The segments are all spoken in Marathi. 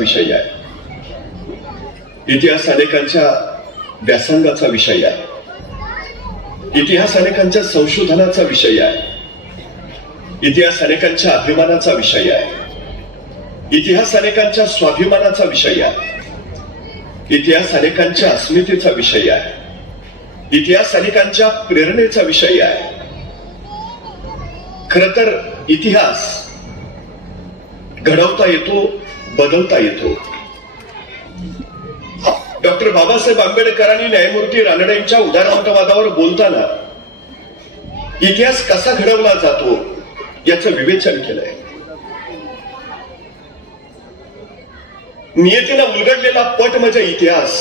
विषय आहे, इतिहास अनेकांच्या व्यासंगाचा विषय आहे, इतिहास अनेकांच्या संशोधनाचा विषय आहे, इतिहास अनेकांच्या अभिमानाचा विषय आहे, इतिहास अनेकांच्या स्वाभिमानाचा विषय आहे, इतिहास अनेकांच्या अस्मितेचा विषय आहे, इतिहास अनेकांच्या प्रेरणेचा विषय आहे. खरं तर इतिहास घडवता येतो, बदलता येतो. डॉक्टर बाबासाहेब आंबेडकरांनी न्यायमूर्ती रानडेंच्या उदारमतवादावर बोलताना इतिहास कसा घडवला जातो याचं विवेचन केलंय. नियतीनं उलगडलेला पट म्हणजे इतिहास.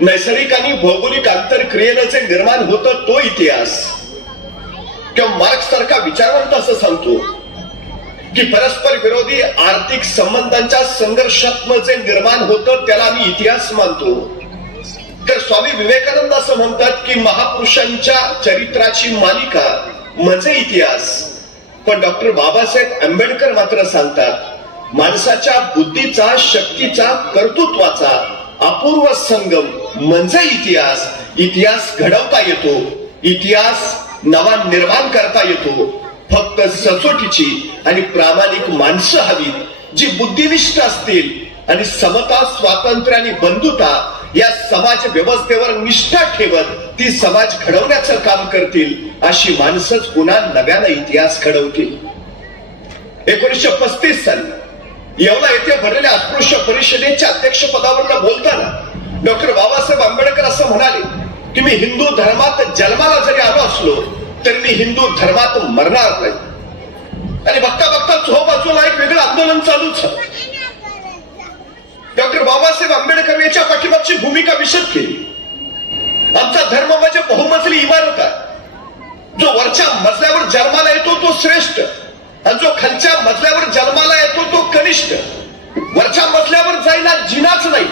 नैसर्गिक आणि भौगोलिक आंतरक्रियेनं जे निर्माण होतं तो इतिहास. किंवा मार्क्स सारखा विचारवंत असं सांगतो की परस्पर विरोधी आर्थिक संबंधांच्या संघर्षात्मक जे निर्माण होतं त्याला आम्ही इतिहास मानतो. तर स्वामी विवेकानंद असं म्हणतात की महापुरुषांच्या चरित्राची मालिका म्हणजे इतिहास. पण डॉक्टर बाबासाहेब आंबेडकर मात्र सांगतात माणसाच्या बुद्धीचा, शक्तीचा, कर्तृत्वाचा अपूर्व संगम म्हणजे इतिहास. इतिहास घडवता येतो, इतिहास नवा निर्माण करता येतो. फक्त सचोटीची आणि प्रामाणिक माणसं हवीत जी बुद्धिनिष्ठ असतील आणि समता, स्वातंत्र्य आणि बंधुता या समाज व्यवस्थेवर निष्ठा ठेवत ती समाज घडवण्याचं काम करतील. अशी माणसंच पुन्हा नव्यानं इतिहास घडवतील. 1935 साली येवला येथे भरलेल्या अस्पृश्य परिषदेच्या अध्यक्षपदावर बोलताना डॉक्टर बाबासाहेब आंबेडकर असं म्हणाले की मी हिंदू धर्मात जन्माला जरी आलो असलो तरी मी हिंदू धर्मात मरणार नाही. आणि बघता बघता चोबाजूला एक वेगळं आंदोलन चालूच. डॉक्टर बाबासाहेब आंबेडकर याच्या पाठीमागची भूमिका विशद केली. आमचा धर्म म्हणजे बहुमजली इमारत आहे. जो वरच्या मजल्यावर जन्माला येतो तो श्रेष्ठ आणि जो खालच्या मजल्यावर जन्माला येतो तो कनिष्ठ. वरच्या मजल्यावर जायला जिनाच नाही.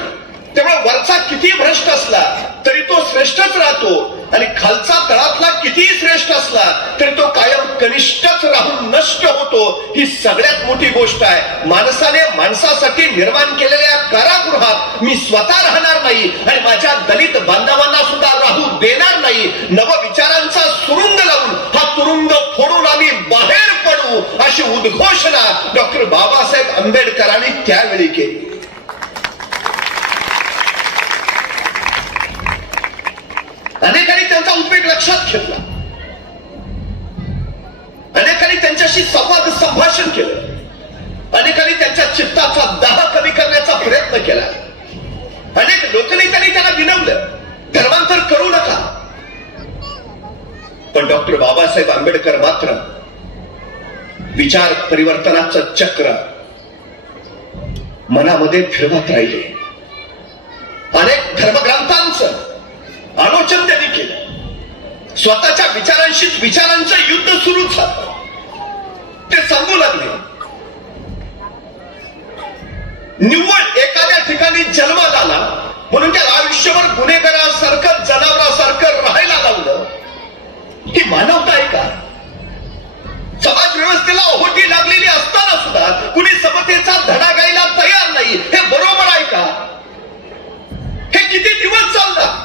त्यामुळे वरचा किती भ्रष्ट असला तरी तो श्रेष्ठच राहतो आणि खालचा तळातला कितीही श्रेष्ठ असला तरी तो कायम कनिष्ठच राहून नष्ट होतो. ही सगळ्यात मोठी गोष्ट आहे. माणसाने माणसासाठी निर्माण केलेल्या कारागृहात मी स्वतः राहणार नाही आणि माझ्या दलित बांधवांना सुद्धा राहू देणार नाही. नवविचारांचा सुरुंग लावून हा तुरुंग फोडून आम्ही बाहेर पडू अशी उद्घोषणा डॉक्टर बाबासाहेब आंबेडकरांनी त्यावेळी केली. अनेकांनी त्यांचा उद्वेग लक्षात घेतला. अनेकांनी त्यांच्याशी संवाद संभाषण केलं. अनेकांनी त्यांच्या चित्ताचा दाह कमी करण्याचा प्रयत्न केला. अनेक लोकनेत्यांनी त्यांना विनवलं धर्मांतर करू नका. पण डॉक्टर बाबासाहेब आंबेडकर मात्र विचार परिवर्तनाचं चक्र मनामध्ये फिरवत राहिले. अनेक धर्मग्रंथांचं आलोचन त्यांनी केलं. स्वतःच्या विचारांशीच विचारांचं युद्ध सुरू झालं. ते सांगू लागले निव्वळ एखाद्या ठिकाणी जन्माला आला म्हणून त्याला आयुष्यभर गुन्हेगारासारखं, जनावरासारखं राहायला लावलं. ही मानवता आहे का? समाज व्यवस्थेला ओहोटी लागलेली असताना सुद्धा कुणी समतेचा धडा घ्यायला तयार नाही. हे बरोबर आहे का? हे किती दिवस चालणार?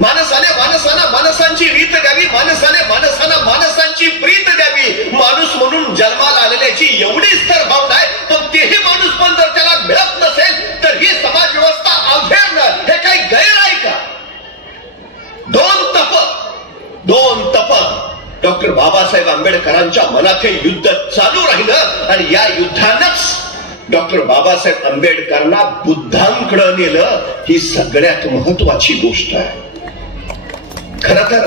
माणसाने माणसाला माणसांची रीत द्यावी, माणसाने माणसाला माणसांची प्रीत द्यावी. माणूस म्हणून जन्माला आलेल्याची एवढीच तर भावना आहे. पण तेही माणूस पण जर त्याला मिळत नसेल तर ही समाज व्यवस्था अवघड. हे काही गैर आहे का? दोन तप डॉक्टर बाबासाहेब आंबेडकरांच्या मनात हे युद्ध चालू राहिलं आणि या युद्धानंच डॉक्टर बाबासाहेब आंबेडकरांना बुद्धांकडे नेलं. ही सगळ्यात महत्वाची गोष्ट आहे. खरं तर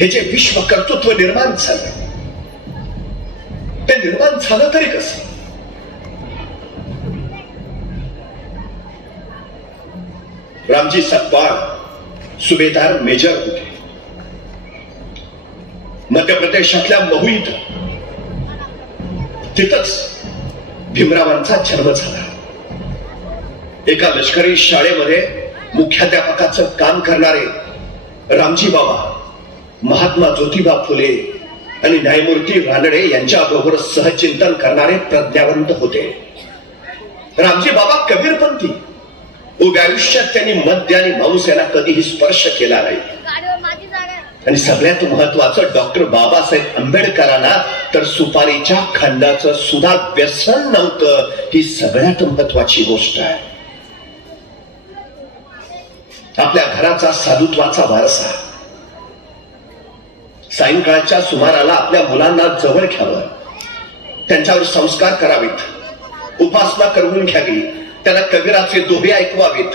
हे जे विश्व कर्तृत्व निर्माण झालं ते निर्माण झालं तरी कसं? रामजी सकपाळ सुभेदार मेजर होते. मध्य प्रदेशातल्या महू इथं तिथंच भीमरावांचा जन्म झाला. एका लष्करी शाळेमध्ये मुख्याध्यापकाचं काम करणारे रामजी बाबा महात्मा ज्योतिबा फुले आणि न्यायमूर्ती रानडे यांच्याबरोबर सहचिंतन करणारे प्रज्ञावंत होते. रामजी बाबा कबीरपंथी. उभ्या आयुष्यात त्यांनी मद्य आणि मांस याला कधीही स्पर्श केला नाही. आणि सगळ्यात महत्वाचं डॉक्टर बाबासाहेब आंबेडकरांना तर सुपारीच्या खंडाचं सुद्धा व्यसन नव्हतं. ही सगळ्यात महत्वाची गोष्ट आहे. आपल्या घराचा साधुत्वाचा वारसा सायंकाळच्या सुमाराला आपल्या मुलांना जवळ घ्यावं, त्यांच्यावर संस्कार करावेत, उपासना करून घ्यावी, त्यांना कबीराचे दोहे ऐकवावेत.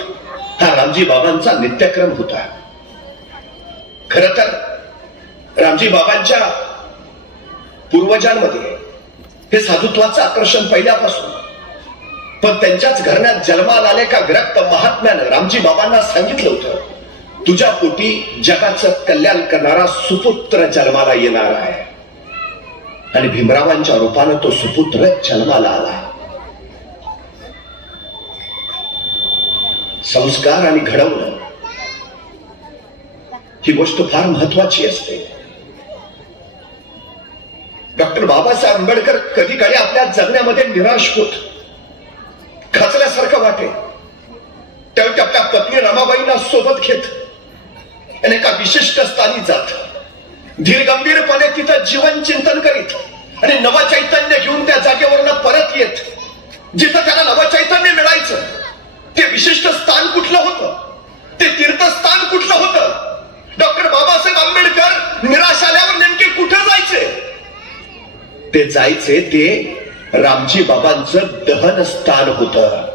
हा रामजी बाबांचा नित्यक्रम होता. खर तर रामजी बाबांच्या पूर्वजांमध्ये हे साधुत्वाचं आकर्षण पहिल्यापासून. पण त्यांच्याच घराण्यात जन्माला आले का विरक्त महात्म्यानं रामजी बाबांना सांगितलं होतं, तुझ्या पोटी जगाचं कल्याण करणारा सुपुत्र जन्माला येणार आहे. आणि भीमरावांच्या रूपानं तो सुपुत्र जन्माला आला. संस्कार आणि घडवणं ही गोष्ट फार महत्वाची असते. डॉक्टर बाबासाहेब आंबेडकर कधी काळी आपल्या जगण्यामध्ये निराश होत, खचल्यासारखं वाटे. त्यावेळी आपल्या पत्नी रमाबाईंना सोबत घेत आणि एका विशिष्ट स्थानी जात, धीरगंभीरपणे तिथं जीवन चिंतन करीत आणि नवचैतन्य घेऊन त्या जागेवरनं परत येत. जिथं त्याला नवचैतन्य मिळायचं ते विशिष्ट स्थान कुठलं होतं, ते तीर्थस्थान कुठलं होतं. डॉक्टर बाबासाहेब आंबेडकर निराश आल्यावर नेमके कुठे जायचे? ते जायचे ते रामजी बाबांचं दहन स्थान होतं.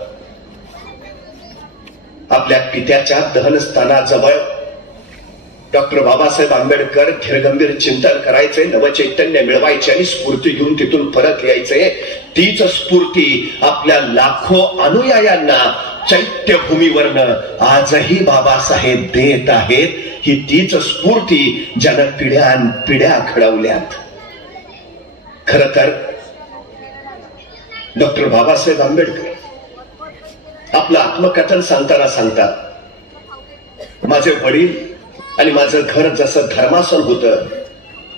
आपल्या पित्याच्या दहनस्थानाजवळ डॉक्टर बाबासाहेब आंबेडकर धीरगंभीर चिंतन करायचे, नवचैतन्य मिळवायचे आणि स्फूर्ती घेऊन तिथून परत यायचे. तीच स्फूर्ती आपल्या लाखो अनुयायांना चैत्यभूमीवरनं आजही बाबासाहेब देत आहेत. ही तीच स्फूर्ती ज्यानं पिढ्यान पिढ्या घडवल्यात. खर तर डॉक्टर बाबासाहेब आंबेडकर आपलं आत्मकथन सांगताना सांगतात, माझे वडील आणि माझं घर जसं धर्मासन होतं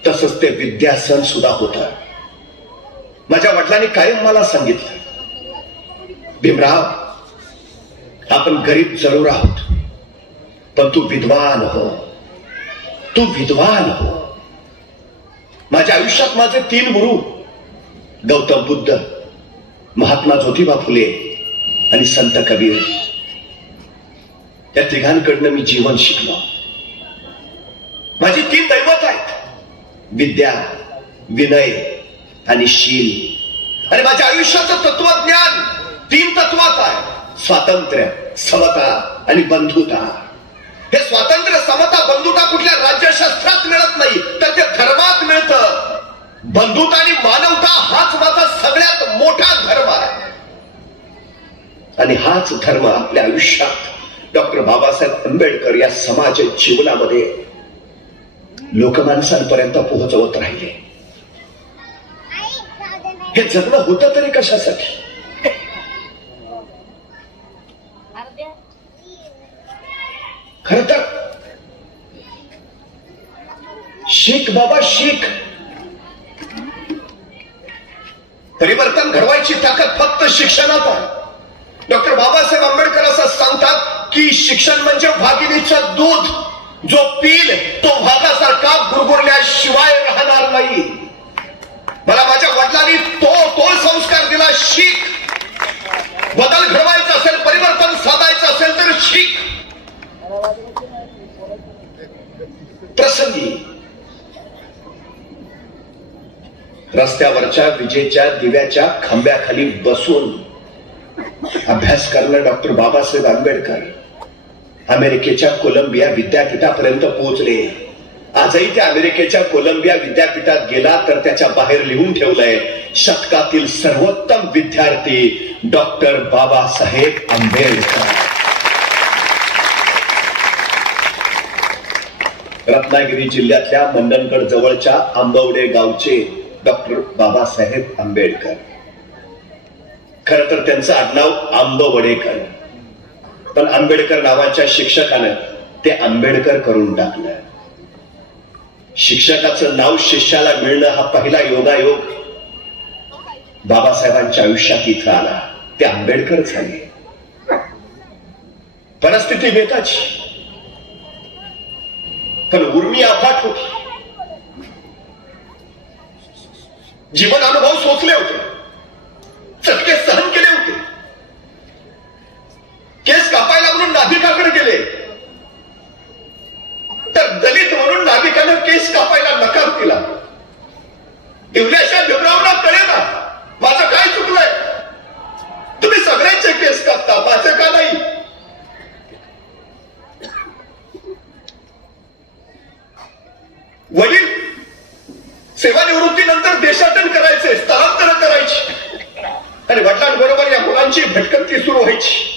तसंच ते विद्यासन सुद्धा होतं. माझ्या वडिलांनी कायम मला सांगितलं, भीमराव, आपण गरीब जरूर आहोत, पण तू विद्वान हो, तू विद्वान हो. माझ्या आयुष्यात माझे 3 गुरु, गौतम बुद्ध, महात्मा ज्योतिबा फुले आणि संत कबीर, या तिघांकडनं मी जीवन शिकलो. माझी 3 दैवत आहेत, विद्या, विनय आणि शील. आणि माझ्या आयुष्याचं तत्वज्ञान 3 तत्वात आहे, स्वातंत्र्य, समता आणि बंधुता. हे स्वातंत्र्य, समता, बंधुता कुठल्या राज्यशास्त्रात मिळत नाही, तर ते धर्मात मिळतं. बंधुता आणि मानवता हाच माझा सगळ्यात मोठा धर्म आहे. आणि हाच धर्म आपल्या आयुष्यात डॉक्टर बाबासाहेब आंबेडकर या समाज जीवनामध्ये लोकमानसांपर्यंत पोहोचवत राहिले. हे जगणं होतं तरी कशासाठी? खर तर शिक बाबा, शिक. परिवर्तन घडवायची ताकद फक्त शिक्षणात आहे. डॉक्टर बाबासाहेब आंबेडकर असं सांगतात की शिक्षण म्हणजे वाघिणीचं दूध, जो पील तो वाघासारखा गुरगुरल्याशिवाय राहणार नाही. मला माझ्या वडिलांनी तो संस्कार दिला, शिक. बदल घडवायचा असेल, परिवर्तन साधायचं असेल तर शिक. प्रसंगी रस्त्यावरच्या विजेच्या दिव्याच्या खांब्याखाली बसून अभ्यास करणं डॉक्टर बाबासाहेब आंबेडकर अमेरिकेच्या कोलंबिया विद्यापीठापर्यंत पोहोचले. आजही त्या अमेरिकेच्या कोलंबिया विद्यापीठात गेला तर त्याच्या बाहेर लिहून ठेवलंय, शतकातील सर्वोत्तम विद्यार्थी डॉक्टर बाबासाहेब आंबेडकर. रत्नागिरी जिल्ह्यातल्या मंडणगड जवळच्या आंबवडे गावचे डॉक्टर बाबासाहेब आंबेडकर. खर तर त्यांचं आडनाव आंबवडेकर, पण आंबेडकर नावाच्या शिक्षकानं ते आंबेडकर करून टाकलं. शिक्षकाचं नाव शिष्याला मिळणं हा पहिला योगायोग बाबासाहेबांच्या आयुष्यात इथं आला. ते आंबेडकर झाले. परिस्थिती बेताची, पण उर्मी अफाट होती. जीवन अनुभव सोचले होते, चटके सहन केले होते. केस कापायला म्हणून नाभिकाकडे गेले, तर दलित म्हणून नाभिकानं केस कापायला नकार दिला. इवल्याशा भीमरावला कळेना माझं काय चुकलंय. तुम्ही सगळ्यांचे केस कापता, माझं का नाही. वडील सेवानिवृत्तीनंतर देशाटन करायचे, स्थलांतर करायची आणि वडिलांबरोबर या मुलांची भटकंती सुरू व्हायची.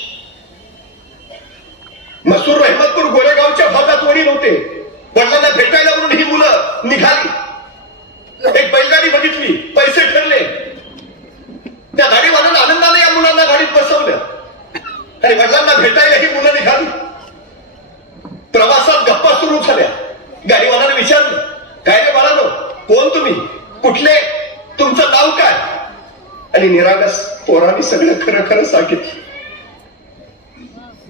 मसूर रहमतपूर गोरेगावच्या भागात वडील होते. वडिलांना भेटायला म्हणून ही मुलं निघाली. एक बैलगाडी बघितली, पैसे ठरले. त्या गाडीवाल्यानं आनंदाने या मुलांना गाडीत बसवलं आणि वडिलांना भेटायला ही मुलं निघाली. प्रवासात गप्पा सुरू झाल्या. गाडीवाल्याने विचारलं, काय रे बाळानो, कोण तुम्ही, कुठले, तुमचं नाव काय. आणि निरागस पोरांनी सगळं खरं खरं सांगितलं.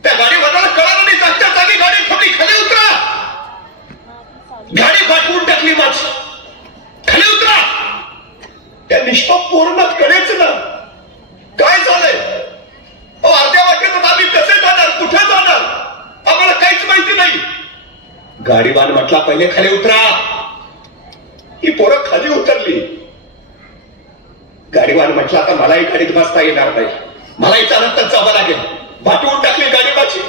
त्या गाडीवाल्याला कळालं नाही. जागच्या जागी गाडी थांबली. खाली उतरा. गाडी पाठवून टाकली माझी. खाली उतरा. त्या निष्पाप पोरांना कळेच ना काय झालंय. अर्ध्या वाटेत आम्ही कसे जाणार, कुठे जाणार, आम्हाला काहीच माहिती नाही. गाडीवान म्हटला, पहिले खाली उतरा. ही पोरं खाली उतरली. गाडीवान म्हटला, आता मलाही गाडीत बसता येणार नाही, मलाही चालत जावं लागेल. पाठवून टाकली गाडी माझी.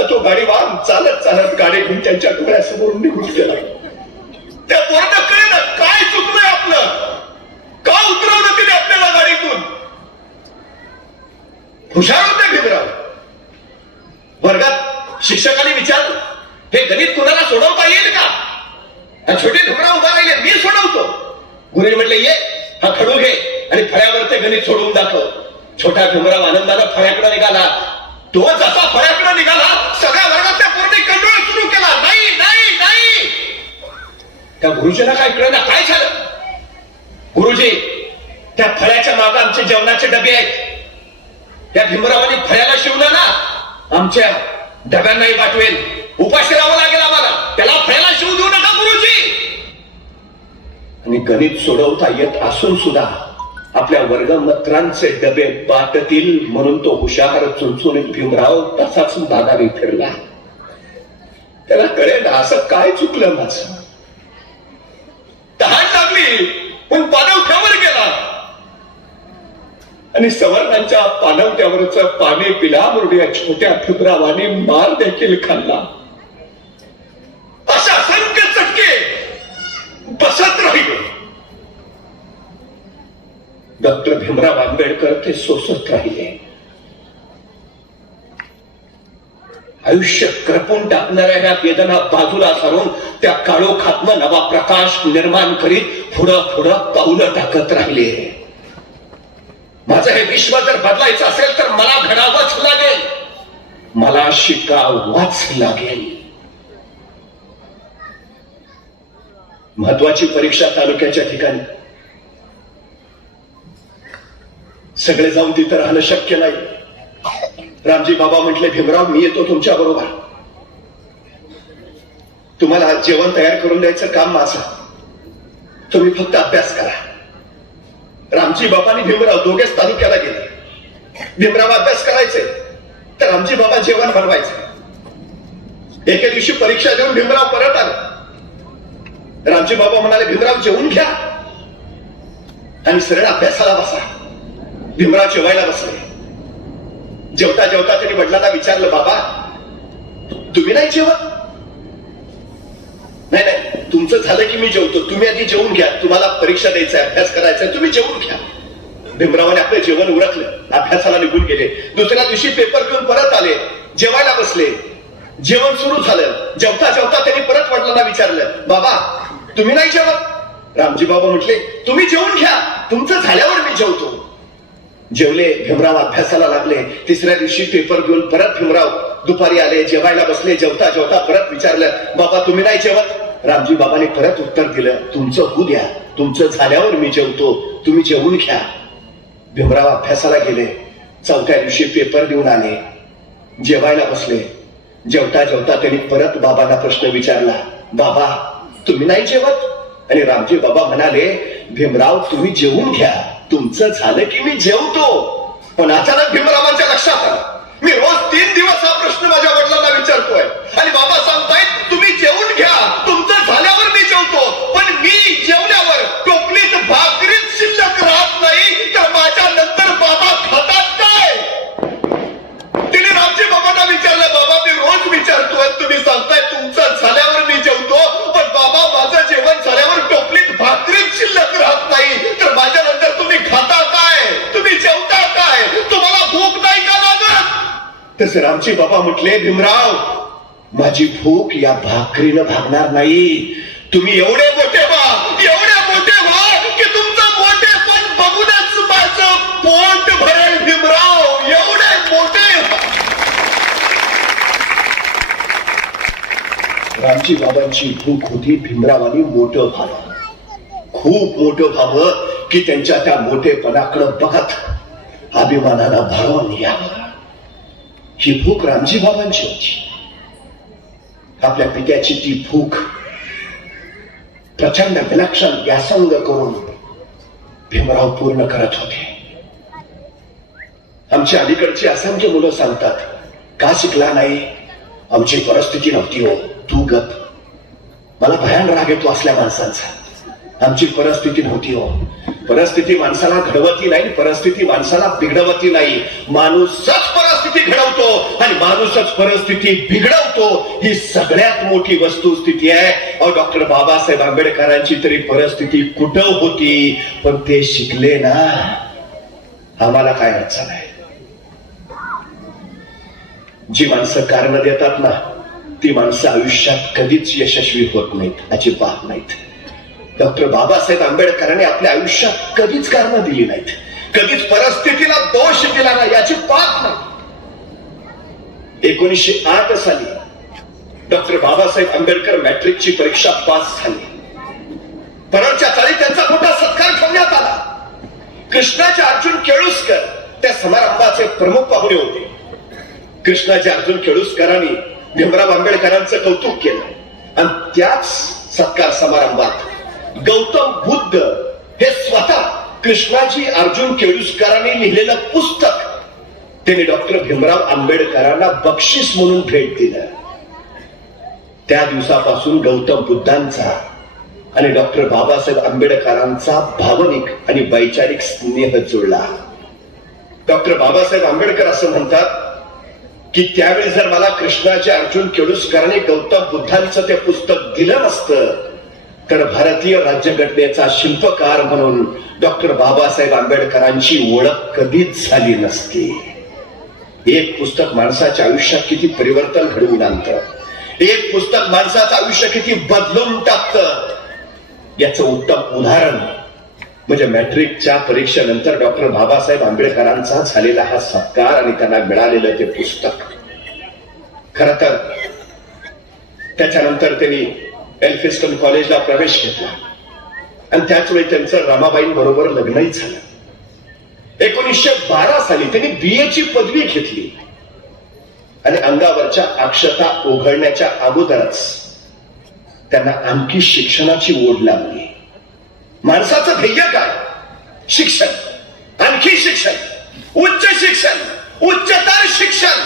तो गाडीवान चालत चालत गाडी घेऊन त्यांच्या डोळ्यासमोरून निघून गेला. त्या पोरांना कळेना काय चुकलंय आपलं, का उतरवलं तिने आपल्याला गाडीतून. हुशार होते भीमराव. वर्गात शिक्षकांनी विचारलं, हे गणित कुणाला सोडवता येईल का. छोटे भीमराव उभा राहिले, मी सोडवतो. गुरुजी म्हटले, ये हा खडू घे आणि फळ्यावर ते गणित सोडवून दाखव. छोटा भीमराव आनंदानं फळ्याकडे निघाला. तो जसा फळ्याकडे निघाला, सगळ्या वर्गातल्या पोरांनी कंटाळ सुरू केला, नाही नाही नाही. त्या गुरुजीला काय कळलं, काय झालं. गुरुजी, त्या फळ्याच्या मागे आमचे जेवणाचे डबे आहेत. त्या भीमरावांनी फळ्याला शिवलं ना, आमच्या डब्यांनाही पाठवेल. उपाशी राहावं लागेल आम्हाला. त्याला फळ्याला शिवू देऊ नका गुरुजी. आणि गणित सोडवता येत असून सुद्धा आपल्या वर्गमित्रांचे डबे बाटतील म्हणून तो हुशार चुणचुणीत भीमराव तसाच दादारी फिरला. त्याला कळेल असं काय चुकलं माझं. तहान लागली पण पाणवठ्यावर गेला आणि सवर्णांच्या पाणवठ्यावरच पाणी पिला म्हणून या छोट्या भीमरावाने मार देखील खाल्ला. अशा असंख्य चटके बसत राहिले. डॉक्टर भीमराव आंबेडकर ते सोसत राहिले. आयुष्य करपून टाकणाऱ्या ह्या वेदना बाजूला सारून त्या काळोखातनं नवा प्रकाश निर्माण करीत पुढं पुढं पाऊलं टाकत राहिले. माझं हे विश्व जर बदलायचं असेल तर मला घडावंच लागेल, मला शिकावंच लागेल. महत्वाची परीक्षा तालुक्याच्या ठिकाणी. सगळे जाऊन तिथं राहणं शक्य नाही. रामजी बाबा म्हटले, भीमराव मी येतो तुमच्या बरोबर. तुम्हाला जेवण तयार करून द्यायचं काम माझं, तुम्ही फक्त अभ्यास करा. रामजी बाबांनी भीमराव दोघेच तालुक्याला गेले. भीमराव अभ्यास करायचे तर रामजी बाबा जेवण बनवायचे. एके दिवशी परीक्षा देऊन भीमराव परत आले. रामजी बाबा म्हणाले, भीमराव जेवून घ्या आणि सरळ अभ्यासाला बसा. भीमराव जेवायला बसले. जेवता जेवता त्यांनी वडिलांना विचारलं, बाबा तुम्ही नाही जेवत. नाही नाही, तुमचं झालं की मी जेवतो, तुम्ही आधी जेवून घ्या, तुम्हाला परीक्षा द्यायचा, अभ्यास करायचा, तुम्ही जेवून घ्या. भीमरावाने आपलं जेवण उरकलं, अभ्यासाला निघून गेले. दुसऱ्या दिवशी पेपर घेऊन परत आले, जेवायला बसले. जेवण सुरू झालं. जेवता जेवता त्यांनी परत वडिलांना विचारलं, बाबा तुम्ही नाही जेवत. रामजी बाबा म्हटले, तुम्ही जेवून घ्या, तुमचं झाल्यावर मी जेवतो. जेवले. भीमराव अभ्यासाला लागले. तिसऱ्या दिवशी पेपर घेऊन परत भीमराव दुपारी आले, जेवायला बसले. जेवता जेवता परत विचारलं, बाबा तुम्ही नाही जेवत. रामजी बाबाने परत उत्तर दिलं, तुमचं होऊ द्या, तुमचं झाल्यावर मी जेवतो, तुम्ही जेवून घ्या. भीमराव अभ्यासाला गेले. चौथ्या दिवशी पेपर देऊन आले. जेवायला बसले. जेवता जेवता त्यांनी परत बाबांना प्रश्न विचारला, बाबा तुम्ही नाही जेवत? आणि रामजी बाबा म्हणाले, भीमराव तुम्ही जेवून घ्या, तुमचं झालं की मी जेवतो. पण अचानक भीमरावांच्या लक्षात आलं, मी रोज 3 दिवस हा प्रश्न माझ्या वडिलांना विचारतोय आणि बाबा सांगतायत तुम्ही जेवून घ्या, तुमचं झाल्यावर मी जेवतो. पण मी जेवल्यावर टोपलीत भाकरीच शिल्लक राहत नाही, तर माझ्या नंतर बाबा खातात काय? तिने रामजी बाबांना विचारलं, बाबा मी रोज विचारतोय, तुम्ही सांगताय तुमचं झाल्यावर मी जेवतो, पण बाबा माझं जेवण झाल्यावर टोपलीत भाकरीच शिल्लक राहत नाही, तर माझ्या नंतर तुम्ही खाता काय? तुम्ही जेवता काय? तुम्हाला भूक नाही का लागत? तसे रामजी बाबा म्हटले, भीमराव माझी भूक या भाकरीनं भागणार नाही. तुम्ही एवढे मोठे व्हा, एवढे मोठे व्हा की तुमचं मोठेपण बघूनच माझं पोट भरेल. भीमराव एवढे मोठे व्हा. रामजी बाबांची भूक होती भीमरावांनी मोठं व्हावं, खूप मोठं व्हावं की त्यांच्या त्या मोठेपणाकडे बघत अभिमानानं भरून यावं. ही भूक रामजी बाबांची होती. आपल्या पित्याची ती भूक प्रचंड विलक्षण व्यासंग करून भीमराव पूर्ण करत होते. आमच्या अलीकडची असंख्य मुलं सांगतात, का शिकला नाही? आमची परिस्थिती नव्हती हो. तू गप. मला भयान राग येतो असल्या माणसांचा. आमची परिस्थिती नव्हती हो. परिस्थिती माणसाला घडवती नाही, परिस्थिती माणसाला बिघडवती नाही. माणूसच परिस्थिती घडवतो आणि माणूसच परिस्थिती बिघडवतो. ही सगळ्यात मोठी वस्तुस्थिती आहे. अहो डॉक्टर बाबासाहेब आंबेडकरांची तरी परिस्थिती कुठं होती, पण ते शिकले ना. आम्हाला काय अडचण आहे? जी माणसं कारण देतात ना, ती माणसं आयुष्यात कधीच यशस्वी होत नाहीत, अजिबात नाहीत. डॉक्टर बाबासाहेब आंबेडकरांनी आपल्या आयुष्यात कधीच कारण दिली नाहीत, कधीच परिस्थितीला दोष दिला नाही, याची पाठ नाही. 1908 साली डॉक्टर बाबासाहेब आंबेडकर मॅट्रिकची परीक्षा पास झाली. परळच्या चाळी त्यांचा मोठा सत्कार ठेवण्यात आला. कृष्णाचे अर्जुन केळुसकर त्या समारंभाचे प्रमुख पाहुणे होते. कृष्णाचे अर्जुन केळुसकरांनी भीमराव आंबेडकरांचं कौतुक केलं आणि त्याच सत्कार समारंभात गौतम बुद्ध हे स्वतः कृष्णाजी अर्जुन केळुसकरांनी लिहिलेलं पुस्तक त्यांनी डॉक्टर भीमराव आंबेडकरांना बक्षीस म्हणून भेट दिलं. त्या दिवसापासून गौतम बुद्धांचा आणि डॉक्टर बाबासाहेब आंबेडकरांचा भावनिक आणि वैचारिक स्नेह जुळला. डॉक्टर बाबासाहेब आंबेडकर असं म्हणतात की त्यावेळी जर मला कृष्णाजी अर्जुन केळुसकरांनी गौतम बुद्धांचं ते पुस्तक दिलं नसतं, तर भारतीय राज्यघटनेचा शिल्पकार म्हणून डॉक्टर बाबासाहेब आंबेडकरांची ओळख कधीच झाली नसती. एक पुस्तक माणसाच्या आयुष्यात किती परिवर्तन घडवून आणतं, एक पुस्तक माणसाचं आयुष्य किती बदलून टाकतं, याचं उत्तम उदाहरण म्हणजे मॅट्रिकच्या परीक्षेनंतर डॉक्टर बाबासाहेब आंबेडकरांचा झालेला हा सत्कार आणि त्यांना मिळालेलं ते पुस्तक. खर तर त्याच्यानंतर त्यांनी एल्फिस्टन कॉलेजला प्रवेश घेतला आणि त्याच वेळी त्यांचं रमाबाईंबरोबर लग्नही झालं. 1912 साली त्यांनी BA ची पदवी घेतली आणि अंगावरच्या अक्षता ओघळण्याच्या अगोदरच त्यांना आणखी शिक्षणाची ओढ लागली. माणसाचं ध्येय काय? शिक्षण, आणखी शिक्षण, उच्च शिक्षण, उच्चतर शिक्षण.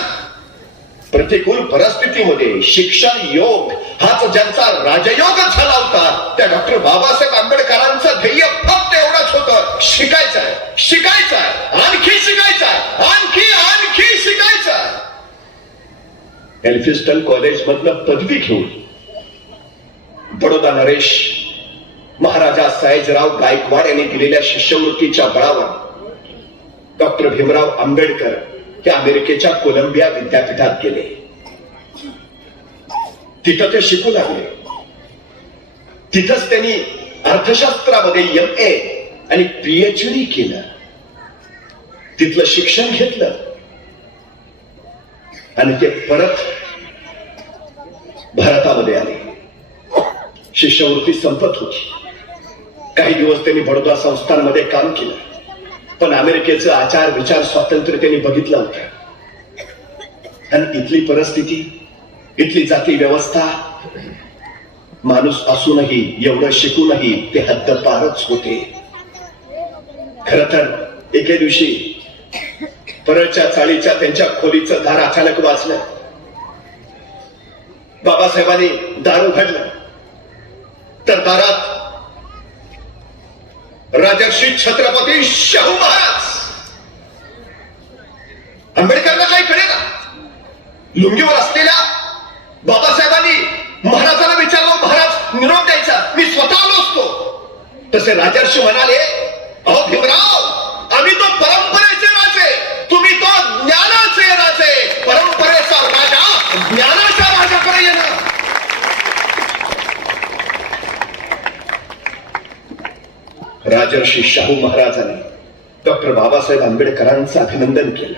प्रतिकूल परिस्थितीमध्ये शिक्षण योग हाच ज्यांचा राजयोग झाला होता, त्या डॉक्टर बाबासाहेब आंबेडकरांचं ध्येय फक्त एवढंच होतं, शिकायचंय, शिकायचंय, आणखी शिकायचंय, आणखी आणखी शिकायचंय. एल्फिस्टन कॉलेज मधनं पदवी घेऊन बडोदा नरेश महाराजा सयाजीराव गायकवाड यांनी दिलेल्या शिष्यवृत्तीच्या बळावर डॉक्टर भीमराव आंबेडकर हे अमेरिकेच्या कोलंबिया विद्यापीठात गेले. तिथं ते शिकू लागले. तिथंच त्यांनी अर्थशास्त्रामध्ये MA आणि PhD केलं. तिथलं शिक्षण घेतलं आणि ते परत भारतामध्ये आले. शिष्यवृत्ती संपत होती. काही दिवस त्यांनी बडोदा संस्थांमध्ये काम केलं, पण अमेरिकेचं आचार विचार स्वातंत्र्य त्यांनी बघितलं होतं. आणि इथली परिस्थिती, इथली जाती व्यवस्था, माणूस असूनही, एवढं शिकूनही ते हद्दपारच होते. खर तर एके दिवशी परळच्या चाळीच्या त्यांच्या खोलीचं दार अचानक वाजलं. बाबासाहेबांनी दार उघडलं तर दारात राजर्षी छत्रपती शाहू महाराज. आंबेडकरांना काही कळेना. लुंगीवर असलेल्या बाबासाहेबांनी महाराजांना विचारलं, महाराज निरोप द्यायचा, मी स्वतः आलो असतो. तसे राजर्षी म्हणाले, अहो भीमराव, आम्ही तो परंपरेचे राजे, तुम्ही तो ज्ञानाचे राजे. परंपरेचा राजा ज्ञानाच्या राजाकडे येणं. राजर्षी शाहू महाराजांनी डॉक्टर बाबासाहेब आंबेडकरांचं अभिनंदन केलं.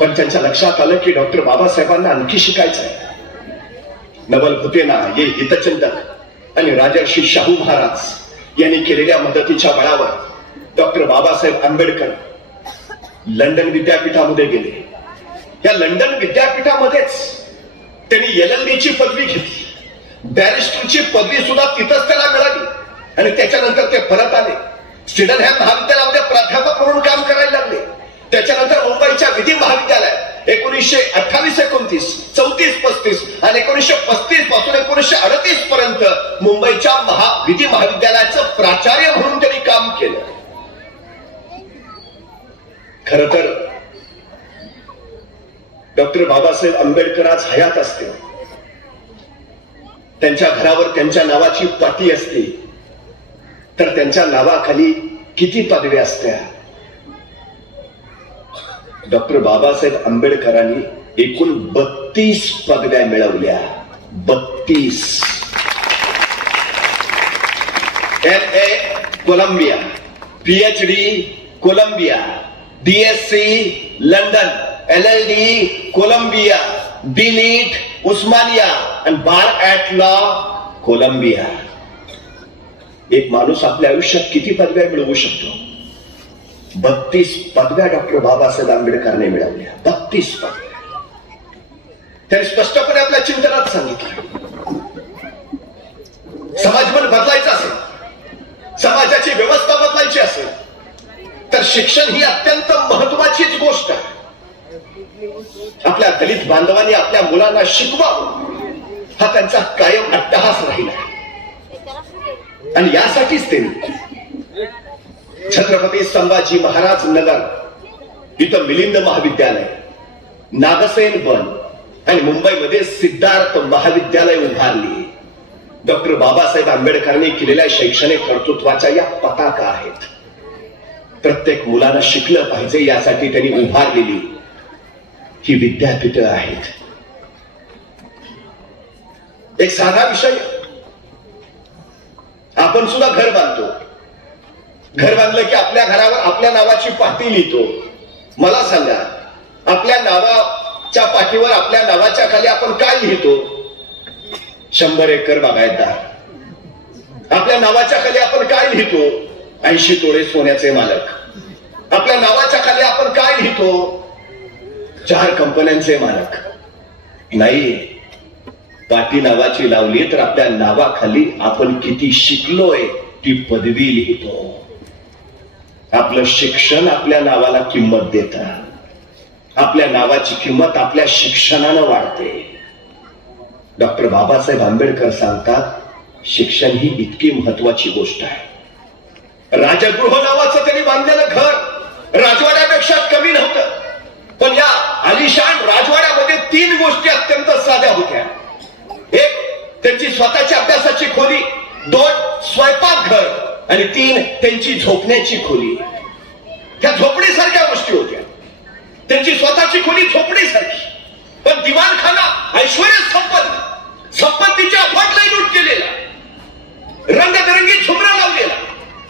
पण त्यांच्या लक्षात आलं की डॉक्टर बाबासाहेबांना आणखी शिकायचं आहे. नवल भुतेना, ये हितचिंतक आणि राजर्षी शाहू महाराज यांनी केलेल्या मदतीच्या बळावर डॉक्टर बाबासाहेब आंबेडकर लंडन विद्यापीठामध्ये गेले. या लंडन विद्यापीठामध्येच त्यांनी LLB ची पदवी घेतली. बॅरिस्टरची पदवी सुद्धा तिथंच त्याला मिळाली. आणि त्याच्यानंतर ते परत आले. सिडनहॅम महाविद्यालयामध्ये प्राध्यापक म्हणून काम करायला लागले. त्याच्यानंतर मुंबईच्या विधी महाविद्यालयात 1928-29, 34-35 आणि 1935 पासून 1938 पर्यंत मुंबईच्या विधी महाविद्यालयाचं प्राचार्य म्हणून त्यांनी काम केलं. खर तर डॉक्टर बाबासाहेब आंबेडकर आज हयात असते, त्यांच्या घरावर त्यांच्या नावाची पाटी असते, तर त्यांच्या नावाखाली किती पदव्या असत्या. डॉक्टर बाबासाहेब आंबेडकरांनी एकूण 32 पदव्या मिळवल्या. 32. MA Columbia, PhD Columbia, DSc London, LLD Columbia, DLiT Osmania आणि बार ॲट लॉ कोलंबिया. एक माणूस आपल्या आयुष्यात किती पदव्या मिळवू शकतो? 32 पदव्या डॉक्टर बाबासाहेब आंबेडकरांनी मिळवल्या. 32 पदव्या. त्यांनी स्पष्टपणे आपल्या चिंतनात सांगितलं, समाजमन बदलायचं असेल, समाजाची व्यवस्था बदलायची असेल, तर शिक्षण ही अत्यंत महत्वाचीच गोष्ट आहे. आपल्या दलित बांधवांनी आपल्या मुलांना शिकवावं, हा त्यांचा कायम अट्टहास राहिला. आणि यासाठीच त्यांनी छत्रपती संभाजी महाराज नगर इथं मिलिंद महाविद्यालय, नागसेन वन आणि मुंबईमध्ये सिद्धार्थ महाविद्यालय उभारली. डॉक्टर बाबासाहेब आंबेडकरांनी केलेल्या शैक्षणिक कर्तृत्वाच्या या पताका आहेत. प्रत्येक मुलानं शिकलं पाहिजे यासाठी त्यांनी उभारलेली ही विद्यापीठ आहेत. एक साधा विषय, आपण सुद्धा घर बांधतो. घर बांधलं की आपल्या घरावर आपल्या नावाची पाटी लिहितो. मला सांगा, आपल्या नावाच्या पाठीवर आपल्या नावाच्या खाली आपण काय लिहितो? 100 एकर बागायतदार. आपल्या नावाच्या खाली आपण काय लिहितो? 80 तोळे सोन्याचे मालक. आपल्या नावाच्या खाली आपण काय लिहितो? 4 कंपन्यांचे मालक. नाही, पाटी नावाची लावली तर आपल्या नावाखाली आपण किती शिकलोय ती पदवी लिहितो. आपलं शिक्षण आपल्या नावाला किंमत देतं. आपल्या नावाची किंमत आपल्या शिक्षणानं वाढते. डॉक्टर बाबासाहेब आंबेडकर सांगतात, शिक्षण ही इतकी महत्वाची गोष्ट आहे. राजगृह नावाचं त्यांनी बांधलेलं घर राजवाड्यापेक्षा कमी नव्हतं, पण या आलिशान राजवाड्यामध्ये 3 गोष्टी अत्यंत साध्या होत्या. एक, त्यांची स्वतःची अभ्यासाची खोली. 2, स्वयंपाकघर. आणि 3, त्यांची झोपण्याची खोली. त्या झोपडीसारख्या गोष्टी होत्या. त्यांची स्वतःची खोली झोपडीसारखी, पण दिवाणखाना ऐश्वर्य संपत्तीच्या अफाट लूट केलेला, रंगबिरंगी झुमरा लावलेला,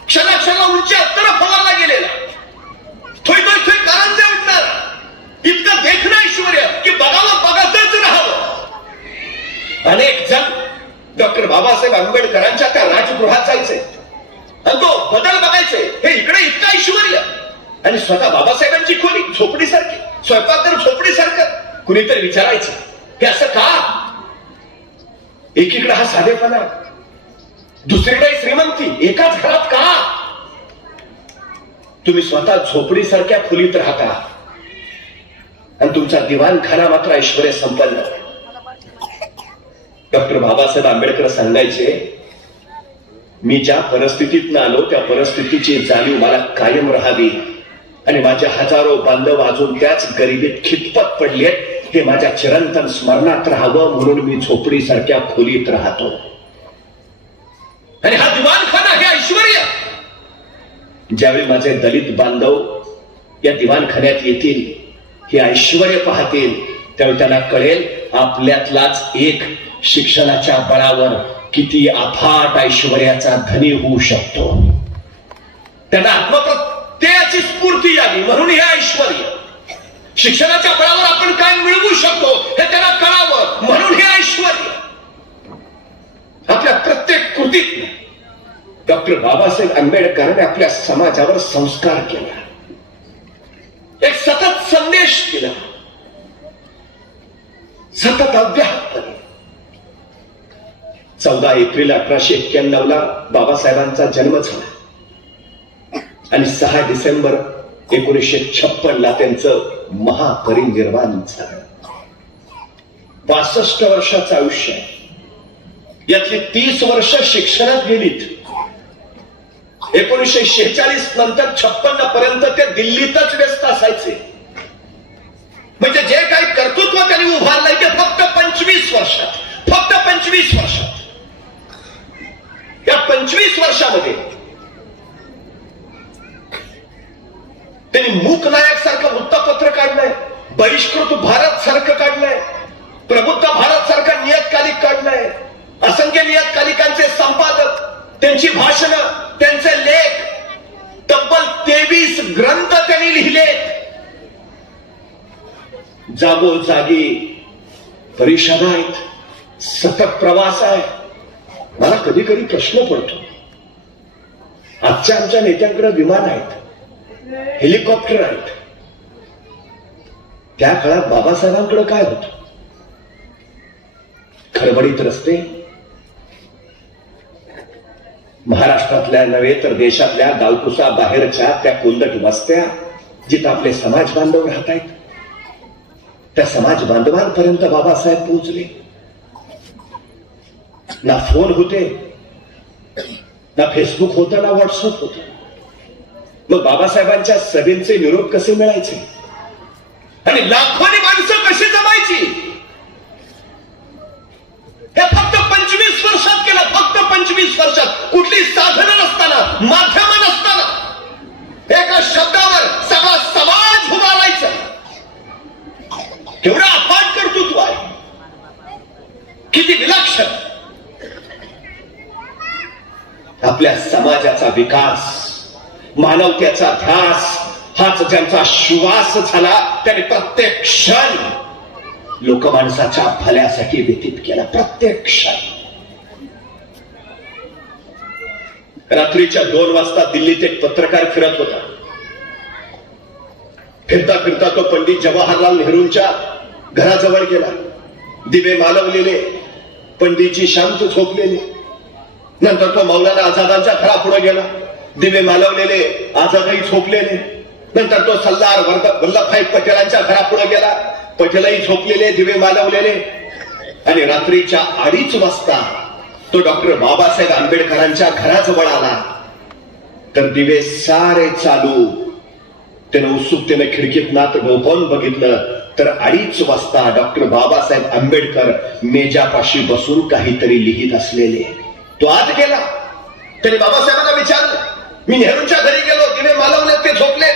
क्षणाक्षणाला उंची अत्तर फवारला गेलेला, थोई कारंजे उठणारा, इतकं देखणं ऐश्वर्य की बघावं बघतच राहावं. अनेक जण बदल बघायचे, हे इकडे इतकं ऐश्वर्य आणि स्वतः बाबासाहेबांची खोली झोपडीसारखी, स्वयंपाकघर झोपडीसारखं. कुणीतरी विचारायचं हे असं का? एकीकडे हा साधेपणा, दुसरीकडे श्रीमंती, एकाच घरात का? तुम्ही स्वतः झोपडीसारख्या खोलीत राहता आणि तुमचा दिवाणखाना मात्र ऐश्वर्य संपन्न. डॉक्टर बाबासाहेब आंबेडकर सांगायचे, मी ज्या परिस्थितीत आलो त्या परिस्थितीची जाणीव मला कायम राहावी आणि माझे हजारो बांधव अजून त्याच गरिबीत खितपत पडलेत हे माझ्या चिरंतन स्मरणात राहावं म्हणून मी झोपडीसारख्या खोलीत राहतो. आणि हा दिवाणखाना हे ऐश्वर्य. ज्यावेळी माझे दलित बांधव या दिवाणखान्यात येतील, हे ऐश्वर्य पाहतील, त्यावेळी त्यांना कळेल आपल्यातलाच एक शिक्षणाच्या बळावर किती अफाट ऐश्वर्याचा धनी होऊ शकतो. त्यांना आत्मप्रत्ययाची स्फूर्ती यावी म्हणून हे ऐश्वर्य. शिक्षणाच्या बळावर आपण काय मिळवू शकतो हे त्यांना कळावं म्हणून हे ऐश्वर्य. आपल्या प्रत्येक कृतीत डॉक्टर बाबासाहेब आंबेडकरांनी आपल्या समाजावर संस्कार केला, एक सतत संदेश दिला, सतत अव्याहतपणे. 14 एप्रिल 1891 बाबासाहेबांचा जन्म झाला आणि 6 डिसेंबर 1956 त्यांचं महापरिनिर्वाण झालं. 65 वर्षाचं आयुष्य, यातली 30 वर्ष शिक्षणात गेलीत. 1946 नंतर 56 पर्यंत ते दिल्लीतच व्यस्त असायचे. म्हणजे जे काही कर्तृत्व त्यांनी उभारलंय ते फक्त 25 वर्षात, फक्त 25 वर्षात. या 25 वर्षामध्ये त्यांनी मूक नायक सारखं वृत्तपत्र काढलंय, बहिष्कृत भारत सारखं काढलंय, प्रबुद्ध भारत सारखं नियतकालिक काढलंय, असंख्य नियतकालिकांचे संपादक, त्यांची भाषणं, त्यांचे लेख, तब्बल 23 ग्रंथ त्यांनी लिहिलेत. जागोजागी परिषदा आहेत, सतत प्रवास आहे. मला कधी कधी प्रश्न पडतो, आजच्या आमच्या नेत्यांकडे विमान आहेत, हेलिकॉप्टर आहेत, त्या काळात बाबासाहेबांकडे काय होतं? खडबडीत रस्ते, महाराष्ट्रातल्या नव्हे तर देशातल्या गावकुसा बाहेरच्या त्या कोंदट वस्त्या जिथं आपले समाज बांधव राहत आहेत, त्या समाज बांधवांपर्यंत बाबासाहेब पोहोचले. ना फोन होते, ना फेसबुक होतं, ना व्हॉट्सअप होतं. मग बाबासाहेबांच्या सभेचे निरोप कसे मिळायचे आणि लाखोनी माणसं कशी जमायची? हे फक्त 25 वर्षात केलं, फक्त 25 वर्षात. कुठली साधनं नसताना, माध्यमं नसताना एका शब्दावर सगळा समाज उभा राहायचा. केवढा अफाट कर्तृत्व आहे, किती विलक्षण. आपल्या समाजाचा विकास, मानवतेचा ध्यास हाच ज्यांचा श्वास झाला, त्याने प्रत्येक क्षण लोकमानसाच्या भल्यासाठी व्यतीत केला. प्रत्येक क्षण. रात्रीच्या 2 वाजता दिल्लीत एक पत्रकार फिरत होता. फिरता फिरता तो पंडित जवाहरलाल नेहरूंच्या घराजवळ गेला. दिवे मालवलेले, पंडितजी शांत झोपलेले. नंतर तो मौलाना आझादांच्या घरापुढे गेला. दिवे मालवलेले, आझादही झोपलेले. नंतर तो सरदार वल्लभभाई पटेलांच्या घरापुढे गेला. पटेलही झोपलेले, दिवे मालवलेले. आणि रात्रीच्या 2:30 वाजता तो डॉक्टर बाबासाहेब आंबेडकरांच्या घराजवळ आला तर दिवे सारे चालू. त्यानं उत्सुकतेने खिडकीत नात डोकावून बघितलं तर 2:30 वाजता डॉक्टर बाबासाहेब आंबेडकर मेजापाशी बसून काहीतरी लिहित असलेले. तो आत गेला. त्याने बाबासाहेबांना विचारलं, मी नेहरूंच्या घरी गेलो, दिवे मालवले, ते झोपले.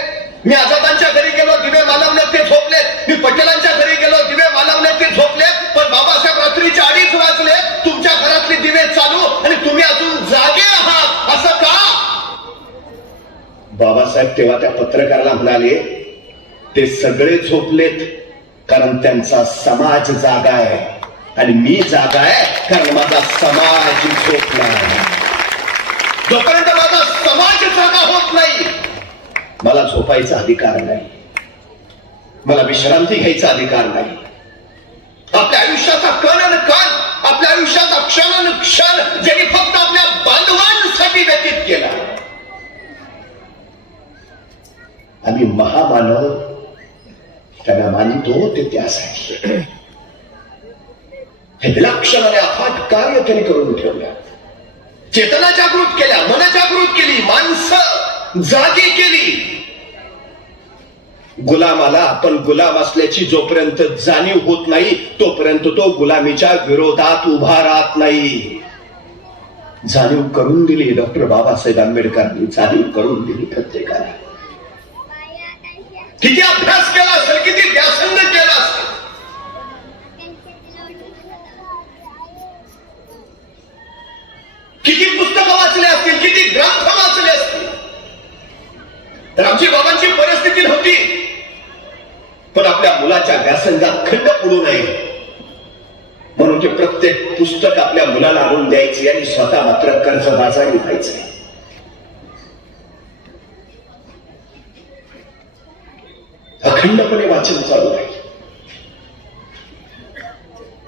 मी आझादांच्या घरी गेलो, दिवे मालवले, ते झोपले. मी पटेलांच्या घरी गेलो, दिवे मालवले, ते झोपले. पण बाबासाहेब रात्रीचे 2:30 वाजले, तुमच्या घरातले दिवे चालू आणि तुम्ही अजून जागे आहात, असं का? बाबासाहेब तेव्हा त्या पत्रकाराला म्हणाले, ते सगळे झोपलेत कारण त्यांचा समाज जागा आहे आणि मी जागा आहे कारण माझा समाज झोपला आहे. जोपर्यंत माझा समाज मला झोपायचा अधिकार नाही, मला विश्रांती घ्यायचा अधिकार नाही. आपल्या आयुष्याचा कण आणि कण, आपल्या आयुष्याचा क्षण आणि क्षण ज्यांनी फक्त आपल्या बांधवांसाठी व्यतीत केला. आम्ही महामानव त्यांना मानितो ते त्यासाठी. हे विलक्षण आणि अफाट कार्य त्यांनी करून ठेवलं. चेतना जागृत केल्या, मन जागृत केली, माणसं जागी केली. गुलामाला आपण गुलाम असल्याची जोपर्यंत जाणीव होत नाही तोपर्यंत तो गुलामीच्या विरोधात उभा राहत नाही. जाणीव करून दिली डॉक्टर बाबासाहेब आंबेडकरांनी, जाणीव करून दिली प्रत्येकाला. किती अभ्यास केला असेल, किती व्यासंग केला असेल, किती पुस्तकं वाचले असतील, किती ग्रंथ वाचले असतील, तर आमची बाबांची परिस्थिती नव्हती. पण आपल्या मुलाच्या व्यासंगात खंड पडू नये म्हणून ते प्रत्येक पुस्तक आपल्या मुलाला आणून द्यायचे आणि स्वतः मात्र कर्जबाजारी व्हायचे. अखंडपणे वाचन चालू आहे.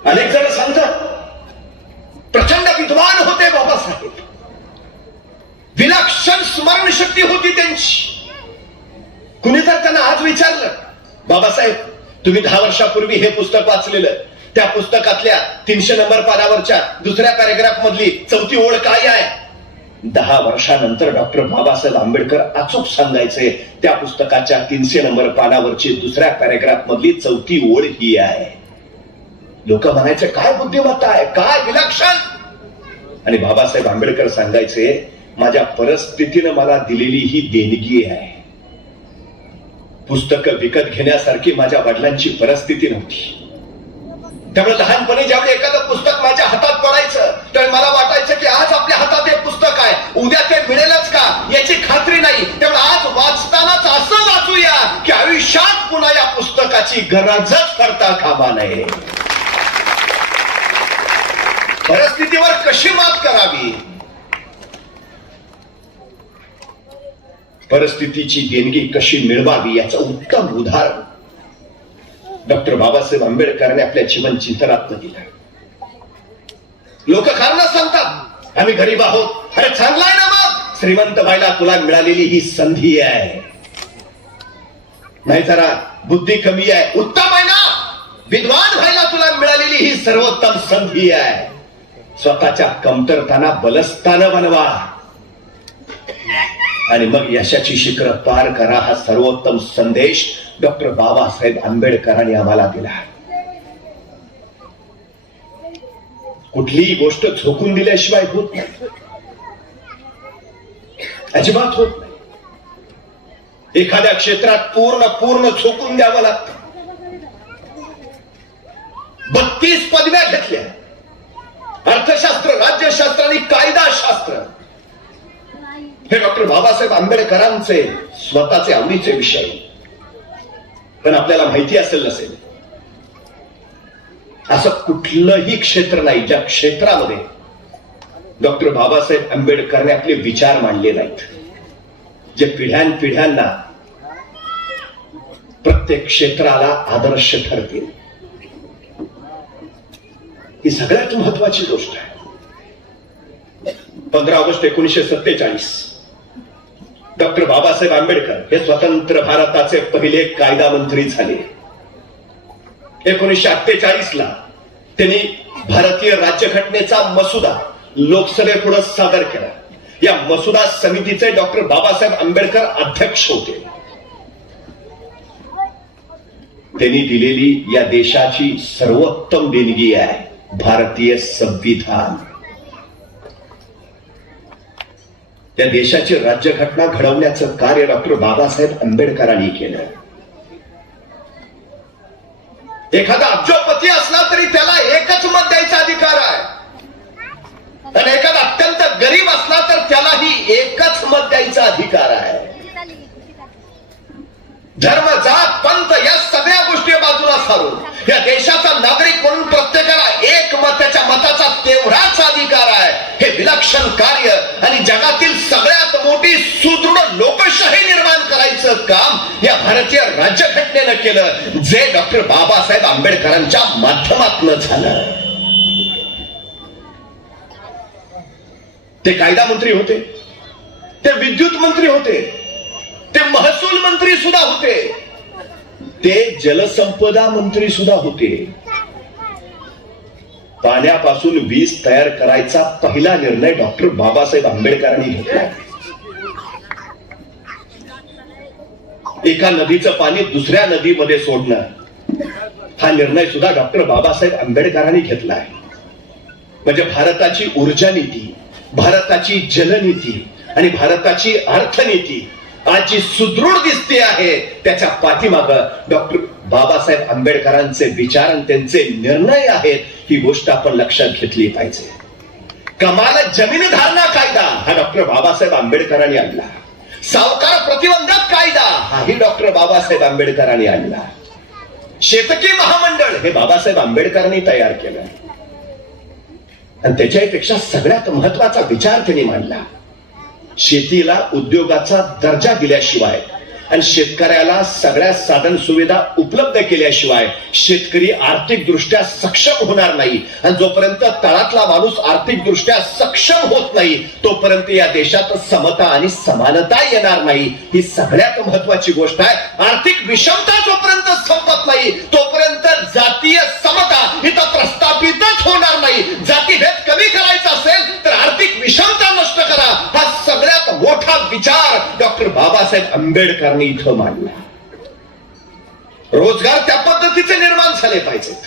अनेक जण सांगतात प्रचंड विद्वान होते बाबासाहेब, विलक्षण स्मरणशक्ती होती त्यांची. कुणी जर त्यांना आज विचारलं, बाबासाहेब तुम्ही 10 वर्षापूर्वी हे पुस्तक वाचलेलं, त्या पुस्तकातल्या 300 नंबर पानावरच्या दुसऱ्या पॅरेग्राफ मधली 4थी ओळ काय आहे? 10 वर्षानंतर डॉक्टर बाबासाहेब आंबेडकर अचूक सांगायचे त्या पुस्तकाच्या 300 नंबर पानावरची दुसऱ्या पॅरेग्राफ मधली 4थी ओळ ही आहे. लोक म्हणायचे काय बुद्धिमत्ता आहे, काय विलक्षण. आणि बाबासाहेब आंबेडकर सांगायचे माझ्या परिस्थितीनं मला दिलेली ही देणगी आहे. पुस्तकं विकत घेण्यासारखी माझ्या वडिलांची परिस्थिती नव्हती. त्यामुळे लहानपणी ज्यावेळी एखादं पुस्तक माझ्या हातात पडायचं त्यावेळी मला वाटायचं की आज आपल्या हातात एक पुस्तक आहे, उद्या ते मिळेलच का याची खात्री नाही. त्यामुळे आज वाचतानाच असं वाचूया की आयुष्यात पुन्हा या पुस्तकाची गरजच करता कामा नये. परिस्थितीवर कशी मात करावी, परिस्थितीची देणगी कशी मिळवावी याचं उत्तम उदाहरण डॉक्टर बाबासाहेब आंबेडकरांनी आपल्या जीवन चिंतनातून दिलं. लोक कारण सांगतात आम्ही गरीब आहोत. अरे चांगला आहे ना, मग श्रीमंत व्हायला तुला मिळालेली ही संधी आहे. नाही जरा बुद्धी कमी आहे, उत्तम आहे ना. विद्वान व्हायला तुला मिळालेली ही सर्वोत्तम संधी आहे. स्वतःच्या कमतरताना बलस्थान बनवा आणि मग यशाची शिखर पार करा. हा सर्वोत्तम संदेश डॉक्टर बाबासाहेब आंबेडकरांनी आम्हाला दिला. कुठलीही गोष्ट झोकून दिल्याशिवाय होत नाही, अजिबात होत नाही. एखाद्या क्षेत्रात पूर्ण झोकून द्यावं लागतं. 32 पदव्या घेतल्या, अर्थशास्त्र, राज्यशास्त्र आणि कायदाशास्त्र हे डॉक्टर बाबासाहेब आंबेडकरांचे स्वतःचे आवडीचे विषय. पण आपल्याला माहिती असेल नसेल, असं कुठलंही क्षेत्र नाही ज्या क्षेत्रामध्ये डॉक्टर बाबासाहेब आंबेडकरने आपले विचार मांडले नाहीत, जे पिढ्यानपिढ्यांना प्रत्येक क्षेत्राला आदर्श ठरतील. ही सगळ्यात महत्वाची गोष्ट आहे. 15 ऑगस्ट 1947 डॉक्टर बाबासाहेब आंबेडकर हे स्वतंत्र भारताचे पहिले कायदा मंत्री झाले. 1948 ला त्यांनी भारतीय राज्यघटनेचा मसुदा लोकसभेपुढे सादर केला. या मसुदा समितीचे डॉक्टर बाबासाहेब आंबेडकर अध्यक्ष होते. त्यांनी दिलेली या देशाची सर्वोत्तम देणगी आहे भारतीय संविधान. त्या देशाची राज्यघटना घडवण्याचं कार्य डॉक्टर बाबासाहेब आंबेडकरांनी केलं. एखादा अब्जोपती असला तरी त्याला एकच मत द्यायचा अधिकार आहे, आणि एखादा अत्यंत गरीब असला तर त्यालाही एकच मत द्यायचा अधिकार आहे. धर्म, जात, पंथ या सगळ्या गोष्टी बाजूला सारून या देशाचा नागरिक म्हणून प्रत्येकाला एक मत, त्याच्या मताचा तेवढाच अधिकार आहे. हे विलक्षण कार्य आणि जगातील सगळ्यात मोठी सुदृढ लोकशाही निर्माण करायचं करण्याचं काम या भारतीय राज्यघटनेनं केलं, जे डॉक्टर बाबासाहेब आंबेडकरांच्या माध्यमातून झालं. ते कायदा मंत्री होते, ते विद्युत मंत्री होते, ते महसूल मंत्री सुद्धा होते, ते जलसंपदा मंत्री सुद्धा होते. पाण्यापासून वीज तयार करायचा पहिला निर्णय डॉक्टर बाबासाहेब आंबेडकरांनी घेतला. एका नदीचं पाणी दुसऱ्या नदीमध्ये सोडणं हा निर्णय सुद्धा डॉक्टर बाबासाहेब आंबेडकरांनी घेतला आहे. म्हणजे भारताची ऊर्जा नीती, भारताची जलनीती आणि भारताची अर्थनीती आज जी सुदृढ दिसते आहे, त्याच्या पाठीमाग डॉक्टर बाबासाहेब आंबेडकरांचे विचार आणि त्यांचे निर्णय आहेत. ही गोष्ट आपण लक्षात घेतली पाहिजे. कमाल जमीन धारणा कायदा हा डॉक्टर बाबासाहेब आंबेडकरांनी आणला. सावकार प्रतिबंधक कायदा हाही डॉक्टर बाबासाहेब आंबेडकरांनी आणला. शेतकी महामंडळ हे बाबासाहेब आंबेडकरांनी तयार केलं. आणि त्याच्यापेक्षा सगळ्यात महत्वाचा विचार त्यांनी मांडला, शेतीला उद्योगाचा दर्जा दिल्याशिवाय आणि शेतकऱ्याला सगळ्या साधन सुविधा उपलब्ध केल्याशिवाय शेतकरी आर्थिक दृष्ट्या सक्षम होणार नाही. आणि जोपर्यंत तळातला माणूस आर्थिक दृष्ट्या सक्षम होत नाही, तोपर्यंत या देशात समता आणि समानता येणार नाही. ही सगळ्यात महत्वाची गोष्ट आहे. आर्थिक विषमता जोपर्यंत संपत नाही, तोपर्यंत जातीय समता इथं प्रस्थापितच होणार नाही. जातीभेद कमी करायचा असेल तर आर्थिक विषमता नष्ट करा, हा सगळ्यात मोठा विचार डॉक्टर बाबासाहेब आंबेडकरांनी इथं मांडला. रोजगार त्या पद्धतीचे निर्माण झाले पाहिजेत.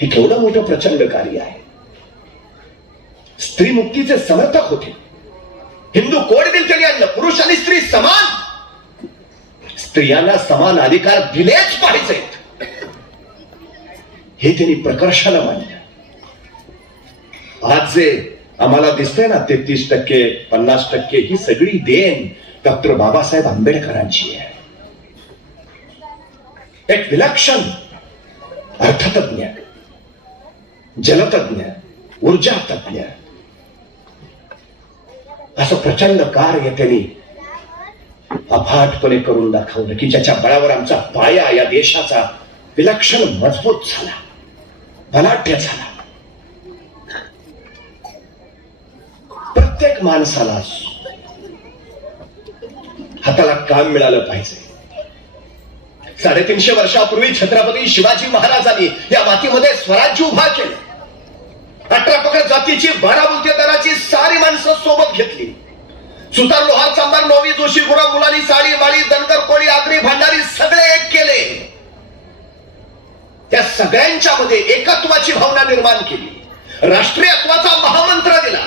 हे केवढं मोठं प्रचंड कार्य आहे. स्त्री मुक्तीचे समर्थक होते. हिंदू कोड बिल त्यांनी आणलं, पुरुष आणि स्त्री समान, स्त्रियांना समान अधिकार दिलेच पाहिजेत, हे त्यांनी प्रकर्षानं मांडलं. आज जे आम्हाला दिसतंय ना 33%, 50%, ही सगळी देण डॉक्टर बाबासाहेब आंबेडकरांची आहे. एक विलक्षण अर्थतज्ञ, जलतज्ञ, ऊर्जा तज्ञ, असं प्रचंड कार्य त्यांनी अफाटपणे करून दाखवलं की ज्याच्या बळावर आमचा पाया या देशाचा विलक्षण मजबूत झाला, बलाढ्य झाला. प्रत्येक माणसाला हाताला काम मिळालं पाहिजे. 350 वर्षापूर्वी छत्रपती शिवाजी महाराजांनी या मातीमध्ये स्वराज्य उभा केलं. 18 पगड जातीची 12 बुद्धिदाराची सारी माणसं सोबत घेतली. सुतार, लोहार, चांभार, नोवी, जोशी, गुरव, मुलानी, साळी, माळी, धनगर, कोळी, आगरी, भांडारी सगळे एक केले. त्या सगळ्यांच्या मध्ये एकत्वाची भावना निर्माण केली, राष्ट्रीयत्वाचा महामंत्र दिला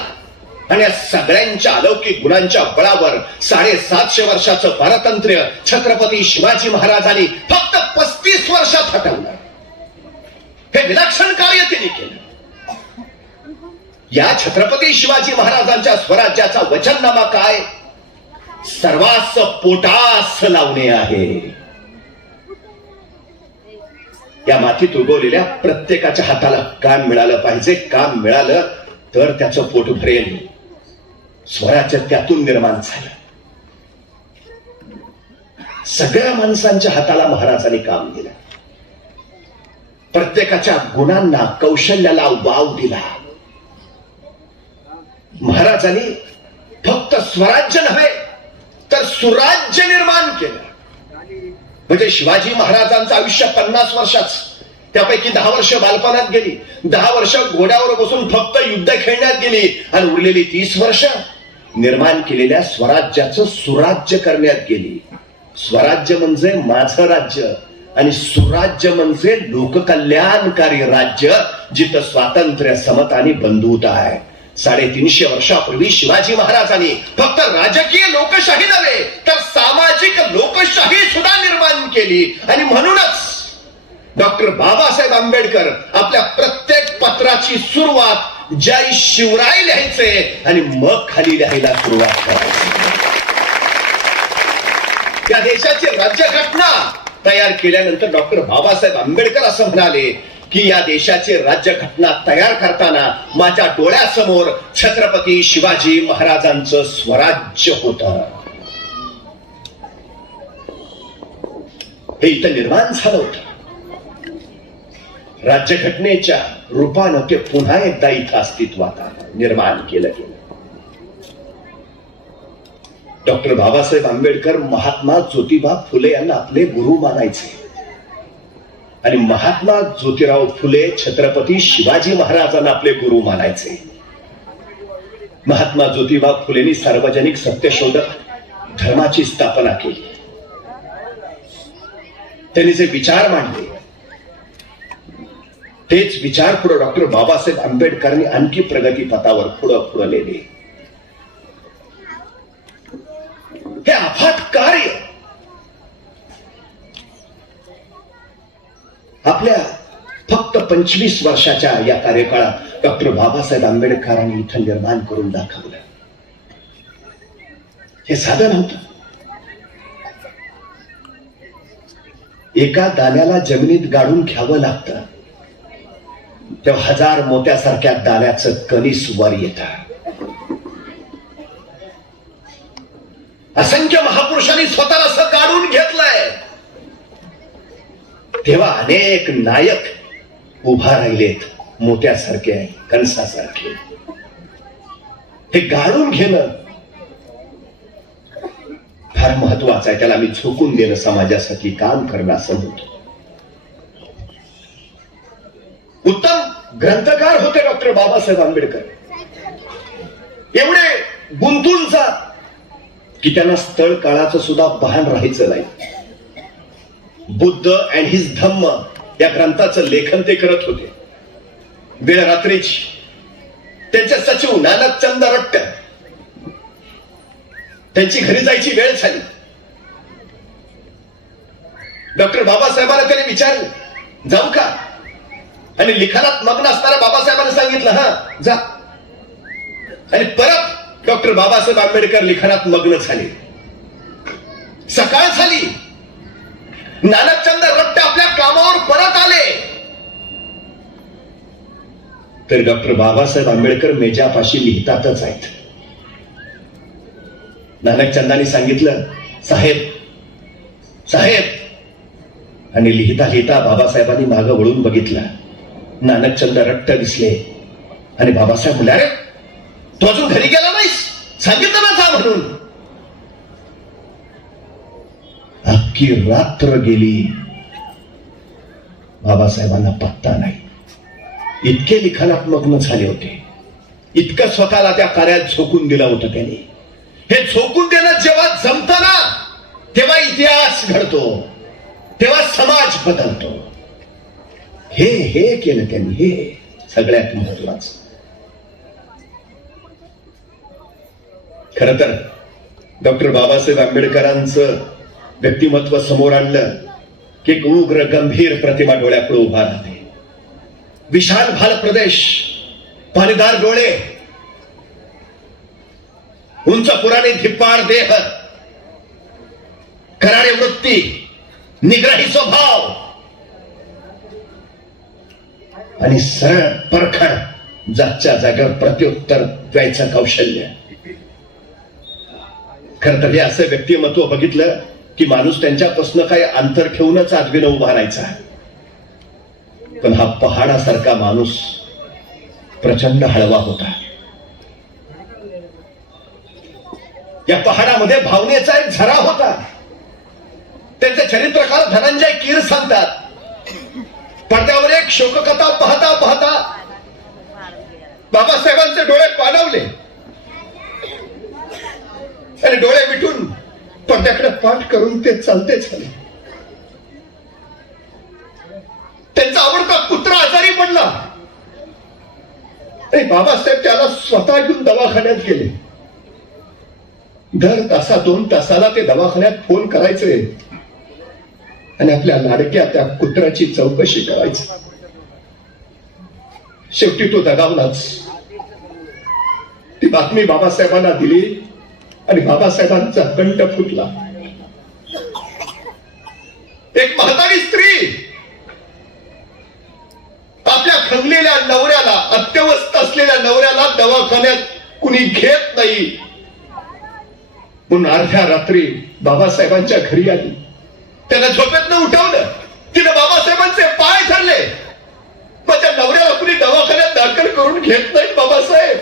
आणि या सगळ्यांच्या अलौकिक गुणांच्या बळावर 750 वर्षाचं पारतंत्र्य छत्रपती शिवाजी महाराजांनी फक्त 35 वर्षात हटवलं. हे विलक्षण कार्य त्यांनी केलं. या छत्रपती शिवाजी महाराजांच्या स्वराज्याचा वचननामा काय? सर्वांस पोटास लावणे आहे. या मातीत उगवलेल्या प्रत्येकाच्या हाताला काम मिळालं पाहिजे. काम मिळालं तर त्याचं पोट भरेल. स्वराज्य त्यातून निर्माण झालं. सगळ्या माणसांच्या हाताला महाराजांनी काम दिलं. प्रत्येकाच्या गुणांना, कौशल्याला वाव दिला. महाराजांनी फक्त स्वराज्य नव्हे तर सुराज्य निर्माण केलं. म्हणजे शिवाजी महाराजांचं आयुष्य 50 वर्षाचं, त्यापैकी 10 वर्ष बालपणात गेली, 10 वर्ष घोड्यावर बसून फक्त युद्ध खेळण्यात गेली आणि उरलेली 30 वर्ष निर्माण केलेल्या स्वराज्याचं सुराज्य करण्यात गेली. स्वराज्य म्हणजे माझं राज्य आणि सुराज्य म्हणजे लोककल्याणकारी राज्य, जिथं स्वातंत्र्य, समता आणि बंधुता आहे. 350 वर्षापूर्वी शिवाजी महाराजांनी फक्त राजकीय लोकशाही नव्हे तर सामाजिक लोकशाही सुद्धा निर्माण केली. आणि म्हणूनच डॉक्टर बाबासाहेब आंबेडकर आपल्या प्रत्येक पत्राची सुरुवात जय शिवराय लिहायचे आणि मग खाली लिहायला सुरुवात करायची. त्या देशाची राज्यघटना तयार केल्यानंतर डॉक्टर बाबासाहेब आंबेडकर असं म्हणाले की या देशाची राज्यघटना तयार करताना माझ्या डोळ्यासमोर छत्रपती शिवाजी महाराजांचं स्वराज्य होतं. हे इथं निर्माण झालं होतं. राज्यघटनेच्या रूपानं ते पुन्हा एकदा इथं अस्तित्वात आलं, निर्माण केलं गेलं. डॉक्टर बाबासाहेब आंबेडकर महात्मा ज्योतिबा फुले यांना आपले गुरु मानायचे आणि महात्मा ज्योतिराव फुले छत्रपती शिवाजी महाराजांना आपले गुरु मानायचे. महात्मा ज्योतिबा फुलेंनी सार्वजनिक सत्यशोधक धर्माची स्थापना केली. त्यांनी जे विचार मांडले तेच विचार पुढे डॉक्टर बाबासाहेब आंबेडकरांनी आणखी प्रगतीपथावर पुढे नेले. हे अफाट कार्य आपल्या फक्त 25 वर्षाच्या या कार्यकाळात डॉक्टर बाबासाहेब आंबेडकरांनी इथं निर्माण करून दाखवलं. हे साधं नव्हतं. एका दाण्याला जमिनीत गाडून घ्यावं लागतं तेव्हा 1000 मोत्यासारख्या दाण्याचं कणीस वर येतं. असंख्य महापुरुषांनी स्वतःला असं काढून घेतलंय तेव्हा अनेक नायक उभा राहिलेत मोत्यासारखे, कणसासारखे. हे गाडून घेणं फार महत्वाचं आहे. त्याला मी झोकून देणं, समाजासाठी काम करणं असं म्हणतो. उत्तम ग्रंथकार होते डॉक्टर बाबासाहेब आंबेडकर. एवढे गुंतून जात की त्यांना स्थळ काळाचं सुद्धा भान राहायचं नाही. बुद्ध अँड हिज धम्म या ग्रंथाचं लेखन ते करत होते. वेळ रात्रीची त्यांचे सचिव नानकचंद रट्ट त्यांची घरी जायची वेळ झाली. डॉक्टर बाबासाहेबांना त्यांनी विचारलं जाऊ का, आणि लिखाणात मग्न असणाऱ्या बाबासाहेबांनी सांगितलं हा जा. आणि परत डॉक्टर बाबासाहेब आंबेडकर लिखाणात मग्न झाले. सकाळ झाली. नानकचंद रट्ट आपल्या कामावर परत आले तर डॉक्टर बाबासाहेब आंबेडकर मेजापाशी लिहितातच आहेत. नानकचंदांनी सांगितलं साहेब साहेब, आणि लिहिता लिहिता बाबासाहेबांनी मागं वळून बघितलं. नानकचंद रट्ट दिसले आणि बाबासाहेब म्हणाले अरे तू अजून घरी गेला नाहीस, सांगितलं ना जा म्हणून. अख्खी रात्र गेली, बाबासाहेबांना पत्ता नाही. इतके लिखाणात मग्न झाले होते, इतकं स्वतःला त्या कार्यात झोकून दिलं होतं त्यांनी. हे झोकून देणं जेव्हा जमतं ना तेव्हा इतिहास घडतो, तेव्हा समाज बदलतो. हे केलं त्यांनी, हे सगळ्यात महत्वाचं. खर तर डॉक्टर बाबासाहेब आंबेडकरांचं व्यक्तिमत्व समोर आणलं की एक उग्र गंभीर प्रतिमा डोळ्यापुढे उभा राहते. विशाल भाल प्रदेश, पाणीदार डोळे, उंच पुराणे धिप्पाड देह, कराडे वृत्ती, निग्रही स्वभाव आणि सरळ परखड जागच्या जागेवर प्रत्युत्तर द्यायचं कौशल्य. खरं तर हे असं व्यक्तिमत्व बघितलं की माणूस त्यांच्यापासून काही अंतर ठेवूनच आदवीनं उभा राहायचा. पण हा पहाडासारखा माणूस प्रचंड हळवा होता. या पहाडामध्ये भावनेचा एक झरा होता. त्यांचे चरित्रकार धनंजय कीर सांगतात पडद्यावर एक शोककथा पाहता पाहता बाबासाहेबांचे डोळे पाणावले आणि डोळे मिटून पडद्याकडे पाठ करून ते चालते झाले. त्यांचा आवडता कुत्रा आजारी पडला आणि बाबासाहेब त्याला स्वतः घेऊन दवाखान्यात गेले. दर तासा 2 तासाला ते दवाखान्यात फोन करायचे आणि आपल्या लाडक्या त्या कुत्र्याची चौकशी करायची. शेवटी तो दगावलाच. ती बातमी बाबासाहेबांना दिली आणि बाबासाहेबांचा कंठ फुटला. एक म्हातारी स्त्री खंगलेल्या नवऱ्याला, अत्यवस्थ असलेल्या नवऱ्याला दवाखान्यात कुणी घेत नाही म्हणून अर्ध्या रात्री बाबासाहेबांच्या घरी आली. त्यांना झोपेतनं उठवलं. तिने बाबासाहेबांचे पाय धरले. माझ्या नवऱ्याला कुणी दवाखान्यात दाखल करून घेत नाही बाबासाहेब.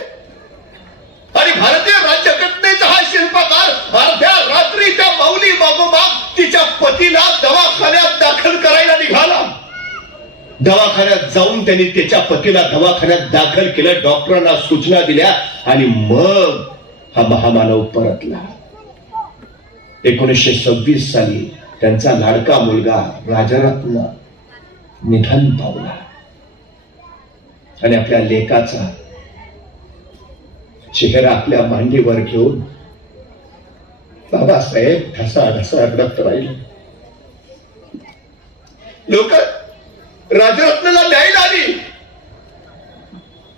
आणि भारतीय राज्यघटनेचा हा शिल्पकार अर्ध्या रात्री त्या माऊली मागोमाग तिच्या पतीला दवाखान्यात दाखल करायला निघाला. दवाखान्यात जाऊन त्यांनी त्याच्या पतीला दवाखान्यात दाखल केलं. डॉक्टरांना सूचना दिल्या आणि मग हा महामानव परतला. 1926 साली त्यांचा लाडका मुलगा राजरत्न निधन पावला आणि आपल्या लेकाचा चेहरा आपल्या मांडीवर घेऊन बाबासाहेब ढसा रडत राहिले. लोक राजरत्नाला न्यायला आली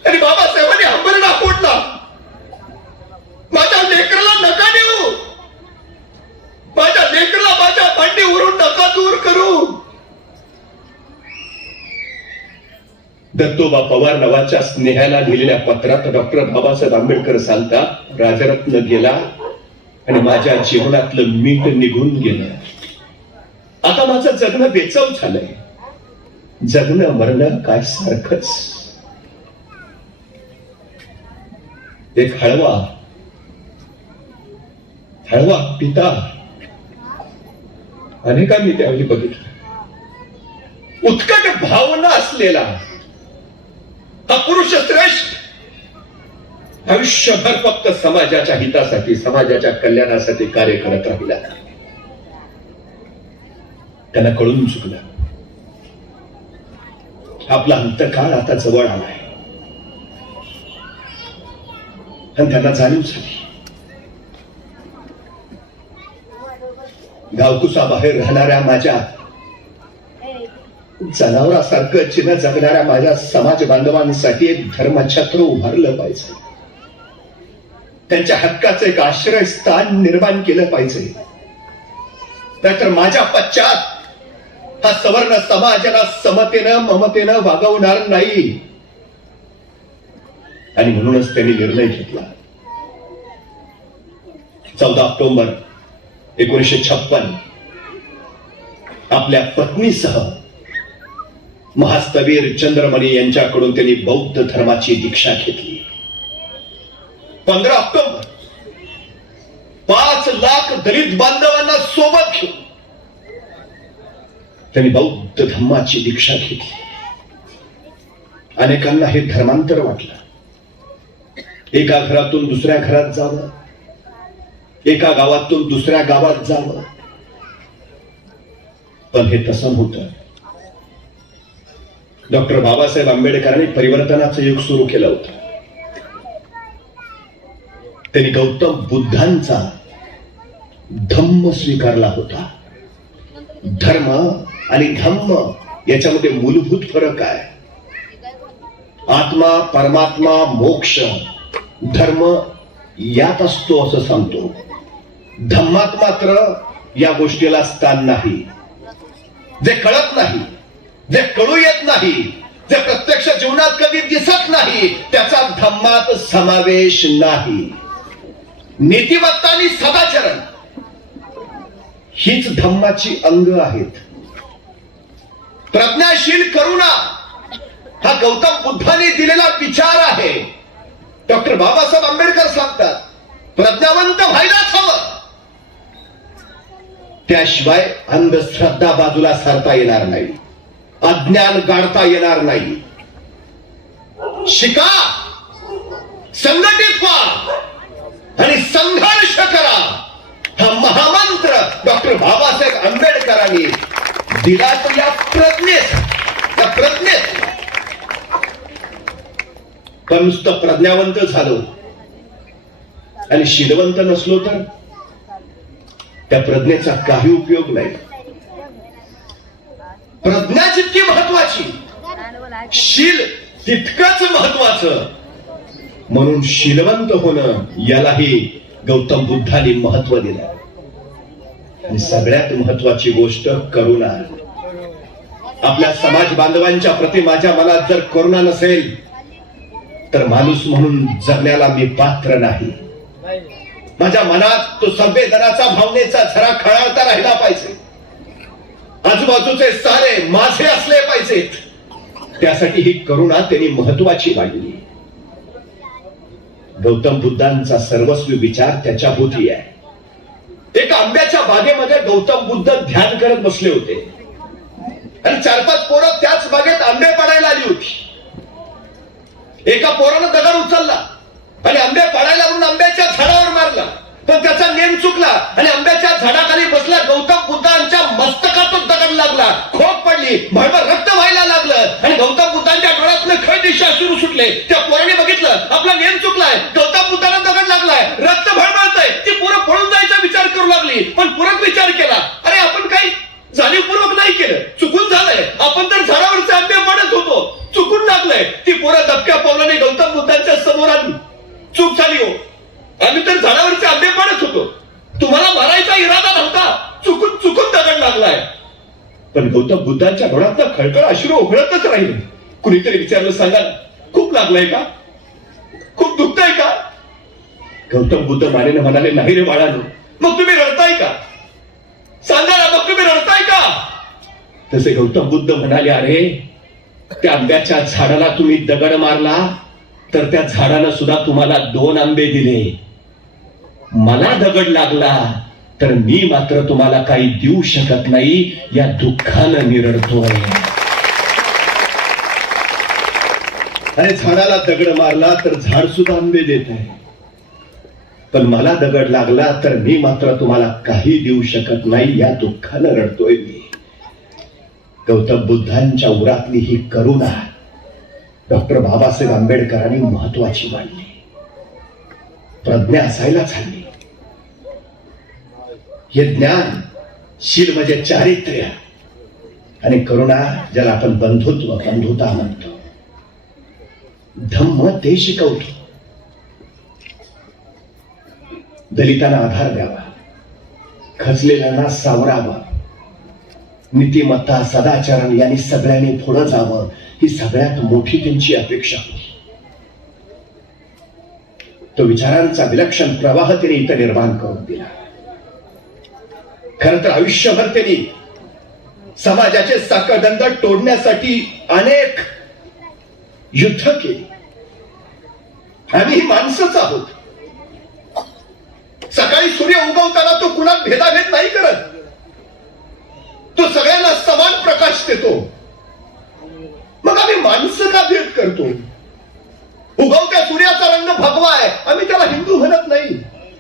आणि बाबासाहेबांनी हंबरडा फोडला. माझ्या लेकराला नका देऊ, माझ्या लेकराला माझ्या मांडीवरून नका दूर करू. दत्तोबा पवार नावाच्या स्नेहाला लिहिलेल्या पत्रात डॉक्टर बाबासाहेब आंबेडकर सांगतात, राजरत्न गेला आणि माझ्या जीवनातलं मीठ निघून गेलं. आता माझं जगणं बेचव झालंय. जगणं मरणं काय सारखंच. एक हळवा पिता अनेकांनी त्यावेळी बघितलं. उत्कट भावना असलेला हा पुरुष श्रेष्ठ आयुष्यभर फक्त समाजाच्या हितासाठी, समाजाच्या कल्याणासाठी कार्य करत राहिला. त्यांना कळून चुकलं. आपला अंतकाळ आता जवळ आलाय आणि त्यांना जाणीव झाली. गावकुसाबाहेर राहणाऱ्या माझ्या जनावरासारखं चिन्ह जगणाऱ्या माझ्या समाज बांधवांसाठी एक धर्मछत्र उभारलं पाहिजे. त्यांच्या हक्काचं एक आश्रयस्थान निर्माण केलं पाहिजे. नाहीतर माझ्या पश्चात हा सवर्ण समाजाला समतेनं ममतेनं वागवणार नाही. आणि म्हणूनच त्यांनी निर्णय घेतला. 14 ऑक्टोबर 1956 आपल्या पत्नीसह महास्तवीर चंद्रमणी यांच्याकडून त्यांनी बौद्ध धर्माची दीक्षा घेतली. 15 ऑक्टोबर 5 लाख दलित बांधवांना सोबत घेऊन त्यांनी बौद्ध धर्माची दीक्षा घेतली. अनेकांना हे धर्मांतर वाटलं. एका घरातून दुसऱ्या घरात जावं, एका गावातून दुसऱ्या गावात जावं, पण हे तसं होतं. डॉक्टर बाबासाहेब आंबेडकरांनी परिवर्तनाचं युग सुरू केलं होतं. त्यांनी गौतम बुद्धांचा धम्म स्वीकारला होता. धर्म आणि धम्म याच्यामध्ये मूलभूत फरक आहे. आत्मा, परमात्मा, मोक्ष धर्म यात असतो असं सांगतो. धम्मात मात्र या गोष्टीला स्थान नाही. जे कळत नाही, जे कळू येत नाही, जे प्रत्यक्ष जीवनात कधी दिसत नाही, त्याचा धम्मात समावेश नाही. नीतिमत्ता आणि सदाचरण हीच धम्माची अंग आहेत. प्रज्ञाशील करुणा हा गौतम बुद्धांनी दिलेला विचार आहे. डॉक्टर बाबासाहेब आंबेडकर सांगतात, प्रज्ञावंत व्हायलाच हवं. त्याशिवाय अंधश्रद्धा बाजूला सारता येणार नाही, अज्ञान गाडता येणार नाही. शिका, संघटित व्हा आणि संघर्ष करा. हा महामंत्र डॉक्टर बाबासाहेब आंबेडकरांनी दिला. तर या प्रज्ञेत पण नुसतं प्रज्ञावंत झालो आणि शीलवंत नसलो तर त्या प्रज्ञेचा काही उपयोग नाही. प्रज्ञा जितकी महत्वाची, शील तितकंच महत्वाचं. म्हणून शीलवंत होणं यालाही गौतम बुद्धांनी महत्व दिलं. आणि सगळ्यात महत्वाची गोष्ट करुणा. आपल्या समाज बांधवांच्या प्रती माझ्या मनात जर करुणा नसेल तर माणूस म्हणून जगण्याला मी पात्र नाही. माझ्या मनात तो संवेदनाचा भावनेचा झरा खळाळता राहिला पाहिजे. आजूबाजूचे सारे माझे असले पाहिजेत. त्यासाठी ही करुणा त्यांनी महत्वाची मांडली. गौतम बुद्धांचा सर्वस्वी विचार त्याच्या भोवती आहे. एका आंब्याच्या बागेमध्ये गौतम बुद्ध ध्यान करत बसले होते आणि 4-5 पोरं त्याच बागेत आंबे पाडायला आली होती. एका पोरानं दगड उचलला आणि आंबे पाडायला म्हणून आंब्याच्या झाडावर मारला, पण त्याचा नेम चुकला आणि आंब्याच्या झाडाखाली बसला गौतम बुद्धांच्या मस्तकातच दगड लागला. खोप पडली, भरभर रक्त व्हायला लागलं आणि गौतम बुद्धांच्या डोळ्यातले खळ दिशा सुरू सुटले. त्या पोराने बघितलं आपला नेम चुकलाय, गौतम बुद्धांना दगड लागलाय, रक्त भळभळतंय. ती पोरं पळून जायचा विचार करू लागली, पण परत विचार केला, अरे आपण काही जाणीवपूर्वक नाही केलं, चुकून झालंय. आपण तर झाडावरचे आंबे पाडत होतो, चुकून लागलंय. ती पोरं दबक्या पावलाने गौतम बुद्धांच्या समोर आली. चूक झाली हो, आम्ही तर झाडावरचे आंबे पाडत होतो, तुम्हाला मारायचा इरादा नव्हता, चुकून दगड लागलाय. पण गौतम बुद्धांच्या डोळ्यात खळखळ अश्रू ओघळतच राहिले. कुणीतरी विचारलं, सांगा खूप लागलंय का, खूप दुखतंय का? गौतम बुद्ध मानेने म्हणाले, नाही रे बाळानो. मग तुम्ही रडताय का? सांगा ना, मग तुम्ही रडताय का? तसे गौतम बुद्ध म्हणाले, अरे त्या आंब्याच्या झाडाला तुम्ही दगड मारला तर त्या झाडानं सुद्धा तुम्हाला 2 आंबे दिले. मला दगड लागला तर मी मात्र तुम्हाला काही देऊ शकत नाही, या दुःखानं मी रडतोय. अरे झाडाला दगड मारला तर झाड सुद्धा आंबे देत आहे, पण मला दगड लागला तर मी मात्र तुम्हाला काही देऊ शकत नाही, या दुःखानं रडतोय मी. गौतम बुद्धांच्या उरातली ही करुणा डॉक्टर बाबासाहेब आंबेडकरांनी महत्वाची मांडली. प्रज्ञा असायलाच हवी. हे ज्ञान, शील म्हणजे चारित्र्य, आणि करुणा ज्याला आपण बंधुता म्हणतो. धम्म ते शिकवतो. दलितांना आधार द्यावा, खचलेल्यांना सावरावं, नीतिमत्ता सदाचरण यांनी सगळ्यांनी पुढे जावं, ही सगळ्यात मोठी त्यांची अपेक्षा होती. तो विचारांचा विलक्षण प्रवाह त्यांनी इथं निर्माण करून दिला. खरं तर आयुष्यभर त्यांनी समाजाचे साखळदंड तोडण्यासाठी अनेक युद्ध केली. आम्ही ही माणसंच आहोत. सकाळी सूर्य उगवताना तो कुणात भेदाभेद नाही करत, तो सगळ्यांना समान प्रकाश देतो. मग आम्ही माणसं का भेद करतो? उगवत्या सूर्याचा रंग भगवा आहे, आम्ही त्याला हिंदू म्हणत नाही.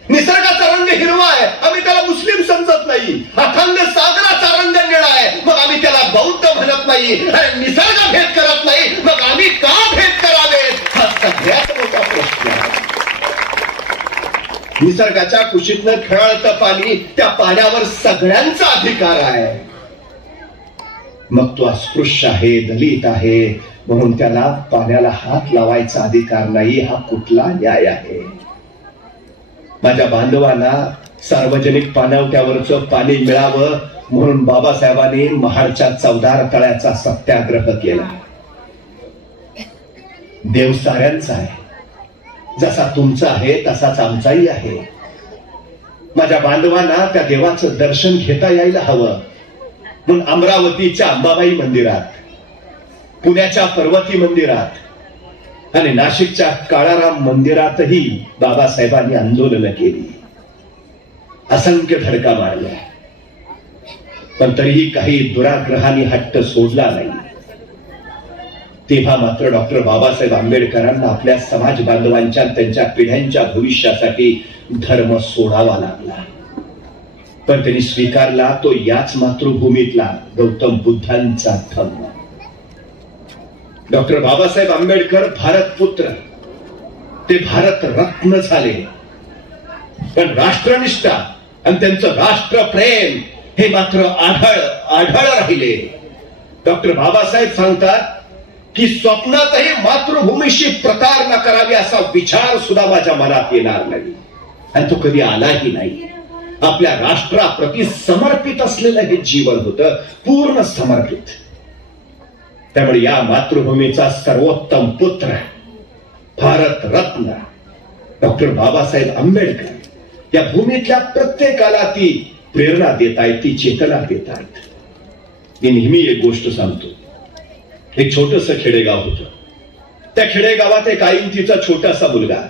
निसर्गाचा रंग हिरवा आहे, आम्ही त्याला मुस्लिम समजत नाही. अथांग सागराचा रंग निळा आहे, मग आम्ही त्याला बौद्ध म्हणत नाही. निसर्ग भेद करत नाही, मग आम्ही का भेद करावेत? हा सगळ्यात मोठा प्रश्न आहे. निसर्गाच्या कुशीतनं खेळतं पाणी, त्या पाण्यावर सगळ्यांचा अधिकार आहे. मग तो अस्पृश्य आहे, दलित आहे म्हणून त्याला पाण्याला हात लावायचा अधिकार नाही, हा कुठला न्याय आहे? माझ्या बांधवांना सार्वजनिक पाणवठ्यावरचं पाणी मिळावं म्हणून बाबासाहेबांनी महाडच्या 14 तळ्याचा सत्याग्रह केला. देव साऱ्यांचा आहे, जसा तुमचा आहे तसाच आमचाही आहे. माझ्या बांधवांना त्या देवाचं दर्शन घेता यायला हवं म्हणून अमरावतीच्या अंबाबाई मंदिरात, पुण्याच्या पर्वती मंदिरात आणि नाशिकच्या काळाराम मंदिरातही बाबासाहेबांनी आंदोलनं केली, असंख्य धडका मारल्या. पण तरीही काही दुराग्रहांनी हट्ट सोडला नाही. तेव्हा मात्र डॉक्टर बाबासाहेब आंबेडकरांना आपल्या समाज बांधवांच्या, त्यांच्या पिढ्यांच्या भविष्यासाठी धर्म सोडावा लागला. पण त्यांनी स्वीकारला तो याच मातृभूमीतला गौतम बुद्धांचा धम्म. डॉक्टर बाबासाहेब आंबेडकर भारतपुत्र, ते भारत रत्न झाले. पण राष्ट्रनिष्ठा आणि त्यांचं राष्ट्रप्रेम हे मात्र आढळ राहिले. डॉक्टर बाबासाहेब सांगतात की स्वप्नातही मातृभूमीशी प्रतारणा करावी असा विचार सुद्धा माझ्या मनात येणार नाही, आणि तो कधी आलाही नाही. आपल्या राष्ट्राप्रती समर्पित असलेलं हे जीवन होतं, पूर्ण समर्पित. त्यामुळे या मातृभूमीचा सर्वोत्तम पुत्र भारत रत्न डॉक्टर बाबासाहेब आंबेडकर या भूमीतल्या प्रत्येकाला ती प्रेरणा देत आहेत, ती चेतना देत आहेत. मी नेहमी एक गोष्ट सांगतो. एक छोटस खेडेगाव होतं. त्या खेडेगावात एक आई तिचा छोटासा मुलगा.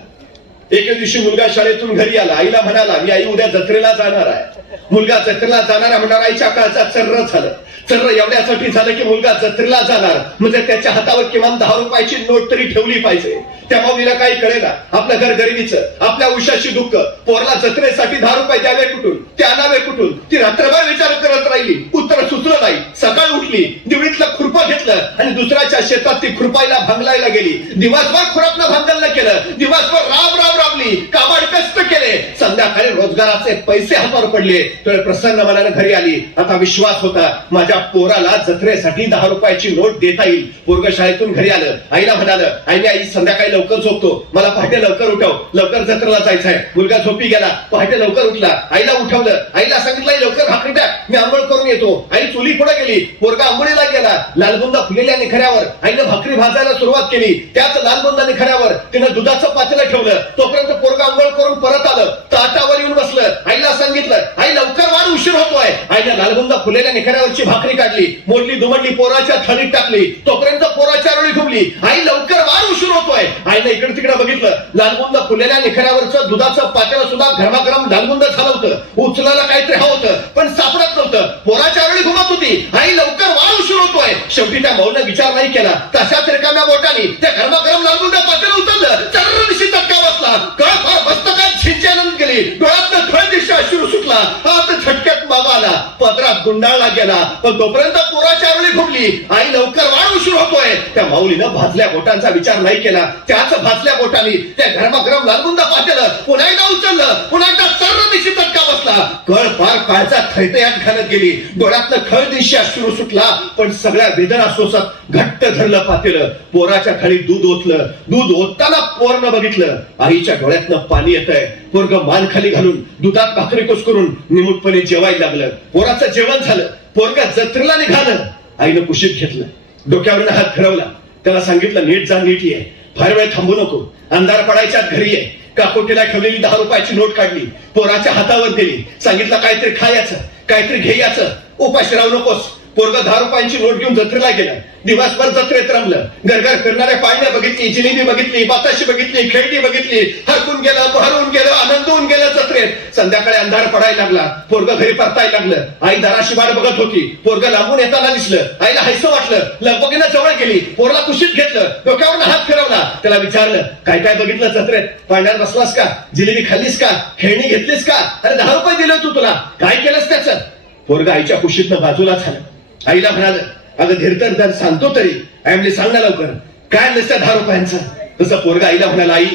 एके दिवशी मुलगा शाळेतून घरी आला. आईला म्हणाला, मी आई उद्या जत्रेला जाणार आहे. मुलगा जत्रेला जाणार म्हणणार. आईच्या काळचा चर्र झालं. चर्र एवढ्यासाठी झालं की मुलगा जत्रेला जाणार म्हणजे त्याच्या हातावर किमान 10 रुपयाची नोट तरी ठेवली पाहिजे. त्या माऊलीला काही कळेना. आपलं घर गरिबीचं, आपल्या उशाशी दुःख. पोरला जत्रेसाठी 10 रुपये द्यावे कुठून, ते आणावे कुठून. ती रात्रभर विचार करत राहिली. उत्तर सुचलं नाही. सकाळ उठली, दिवळीतलं खुरपं घेतलं आणि दुसऱ्याच्या शेतात ती खुरपायला भांगलायला गेली. दिवसभर खुरपणं भांगलनं केलं. दिवसभर राब राबली, काबाड कष्ट केले. संध्याकाळी रोजगाराचे पैसे हातावर पडले. तर प्रसन्न मनाने घरी आली. आता विश्वास होता माझ्या पोराला जत्रेसाठी 10 रुपयाची नोट देता येईल. पोरग शाळेतून घरी आलं. आईला म्हणालं, आई संध्याकाळी लवकर झोपतो, मला पहाटे लवकर उठव, लवकर जत्रेला जायचंय. मुलगा झोपी गेला. पहाटे लवकर उठला. आईला उठवलं. आईला सांगितलं, लवकर भाकरी टाक, मी आंघोळ करून येतो. आई चुली पुढे गेली. पोरगा आंघोळीला गेला. लालबुंदा फुलेल्या निखऱ्यावर आईनं भाकरी भाजायला सुरुवात केली. त्याच लालबुंदा निखऱ्यावर तिनं दुधाचं पातेलं ठेवलं. तोपर्यंत पोरगा आंघोळ करून परत आलं. ताटावर येऊन बसलं. आईला सांगितलं, आई लवकर वाढ, उशीर होतोय. आईने लालबुंदा फुलेल्या निखऱ्यावरची भाकरी काढली, मोडली दुमडली, पोराच्या थाळीत टाकली. तोपर्यंत पोराच्या रोळी घुमली. आई लवकर वाढ, उशीर होतोय. आईने इकडे तिकडे बघितलं. लालबुंदा फुलेल्या निखऱ्यावरचं दुधाचं पातेलं सुद्धा गरमागरम लालबुंद झालं होतं. उचलायला काहीतरी हवं होतं पण सापडत नव्हतं. पोराच्या रोळी घुमत होती. आई लवकर वाढ, उशीर होतोय. शेवटी त्या मौनं विचार नाही केला. तशाच रिकाम्या बोटाने त्या गरमागरम लालबुंदा पातेलं उचललं. चर्रदिशी चटका बसला. कळ फार मस्तकात झिंच्यानंद गेली. डोळ्यातनं खळ दिशा अश्रू सुटला. हात झटक्यात मागा आला. पदरात गुंडाळला गेला. पण तोपर्यंत पोराच्या रोळी घुमली. आई लवकर वाढ, उशीर होतोय. त्या माऊलीनं भाजल्या बोटांचा विचार नाही केला. त्याच भाजल्या बोटाने त्या गरमागरम लालबुंदा पातेलं पुन्हा एकदा उचललं. पुन्हा एकदा चर्रदिशी चटका बसला. कळ पार काळजा थैतयात घालत गेली. डोळ्यातनं खळ दिशी अश्रू सुटला. पण सगळ्या वेदना सोसत घट्ट धरलं पातेलं. पोराच्या खाली दूध ओतलं. दूध ओतताना पोरनं बघितलं आईच्या डोळ्यातनं पाणी येतंय. पोरग मान खाली घालून दुधात भाकरी कुस्करून निमूटपणे जेवायला लागलं. पोराचं जेवण झालं. पोरग जत्रेला निघालं. आईनं कुशीत घेतलं. डोक्यावरनं हात फिरवला. त्याला सांगितलं, नीट जा, नीट ये, फार वेळ थांबू नको, अंधार पडायच्या घरी ये. काकोटीला ठेवलेली 10 रुपयाची नोट काढली. पोराच्या हातावर दिली. सांगितलं, काहीतरी खायचं, काहीतरी घ्यायचं, उपाशी राहू नकोस. पोरग 10 रुपयांची नोट घेऊन जत्रेला गेला. दिवसभर जत्रेत रमलं. घरघर फिरणाऱ्या पाळण्या बघितली, जिलेबी बघितली, बाताशी बघितली, खेळणी बघितली. हरकून गेलं, बहरून गेलं, आनंदून गेलं जत्रेत. संध्याकाळी अंधार पडायला लागला. पोरग घरी परतायला लागलं. आई दाराशी वाट बघत होती. पोरग लांबून येताना दिसलं. आईला हायसं वाटलं. लगबगीनं जवळ गेली. पोरला कुशीत घेतलं. डोक्यावरून हात फिरवला. त्याला विचारलं, काय काय बघितलं जत्रेत? पाळण्यात बसलास का? जिलेबी खाल्लीस का? खेळणी घेतलीस का? अरे 10 रुपये दिले तू, तुला काय केलंस त्याचं? पोरग आईच्या कुशीतनं बाजूला झालं. आईला म्हणालं, अगं धीरतर दर सांगतो तरी. आई म्हणली, सांग ना लवकर, काय आणलंस त्या 10 रुपयांचं? तसं पोरगा आईला म्हणाला, आई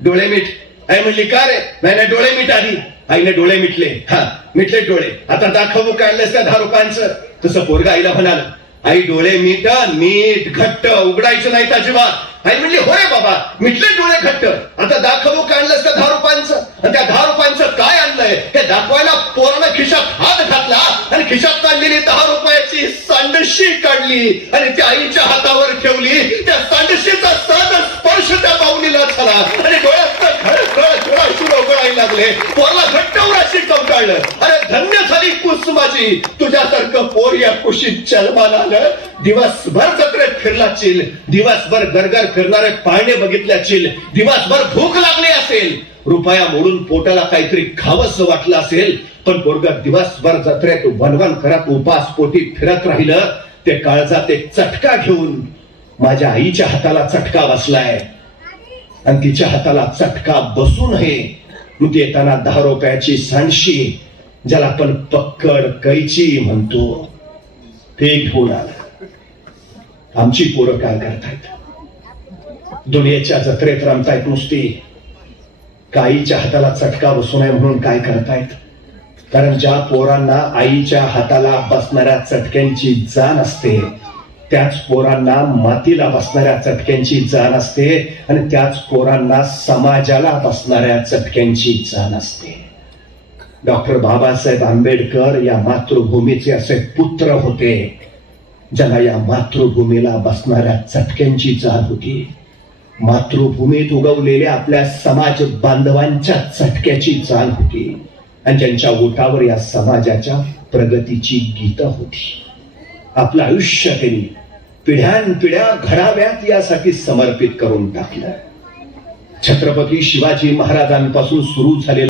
डोळे मीठ. आई म्हणली, का रे? नाही डोळे मीठ आधी. आईने डोळे मिटले. हा, मिटले डोळे. आता दाखवू काय आणलंस त्या 10 रुपयांचं? तसं पोरगा आईला म्हणाल, आई डोळे मीठ, नीट घट्ट उघडायचं नाही अजिबात. आई म्हणली, हो रे बाबा, मिटले डोळे घट्ट. आता दाखवू काय आणलंस त्या 10 रुपयांचं? आणि त्या 10 रुपयांचं काय आणलंय हे दाखवायला पोरानं खिशात हात घातला आणि खिशात काढलेली 10 रुपयाची सांडशी काढली आणि त्या आईच्या हातावर ठेवली. त्या सांडशीचा सहज स्पर्श त्या पाहुणीला झाला आणि डोळ्यात उघडायला लागले. पोरला घट्ट उराशी कवटाळलं. अरे धन्य झाली कुस माझी, तुझ्यासारखं पोर या कुशीत जन्माला आलं. दिवसभर जत्रेत फिरलाचील, दिवसभर गरगर फिरणारे पाळणे बघितल्याचील, दिवसभर भूक लागली असेल, रुपया मोडून पोटाला काहीतरी खावंसं वाटलं असेल. पण पोरगा दिवसभर जत्रेत वनवन करत उपास पोटी फिरत राहिलं. ते काळजात एक चटका घेऊन माझ्या आईच्या हाताला चटका बसलाय आणि तिच्या हाताला चटका बसू नये म्हणून येताना 10 रुपयाची सांडशी, ज्याला आपण पक्कड कैची म्हणतो, ते घेऊन आलं. आमची पोरं काय करतायत? दुनियेच्या जत्रेत रमतायत नुसती. आईच्या हाताला चटका बसू नये म्हणून काय करतायत? कारण ज्या पोरांना आईच्या हाताला बसणाऱ्या चटक्यांची जाण असते, त्याच पोरांना मातीला बसणाऱ्या चटक्यांची जाण असते आणि त्याच पोरांना समाजाला बसणाऱ्या चटक्यांची जाण असते. डॉक्टर बाबासाहेब आंबेडकर या मातृभूमीचे असे पुत्र होते. ज्याला या मातृभूमीला बसणाऱ्या चटक्यांची जाण होती, मातृभूमीत उगवलेल्या आपल्या समाज बांधवांच्या चटक्याची जाण होती, आणि ज्यांच्या ओठावर या समाजाच्या प्रगतीची गीतं होती. आपलं आयुष्य त्यांनी पिढ्यानपिढ्या घडाव्यात यासाठी समर्पित करून टाकलं. छत्रपती शिवाजी महाराजांपासून सुरू झालेलं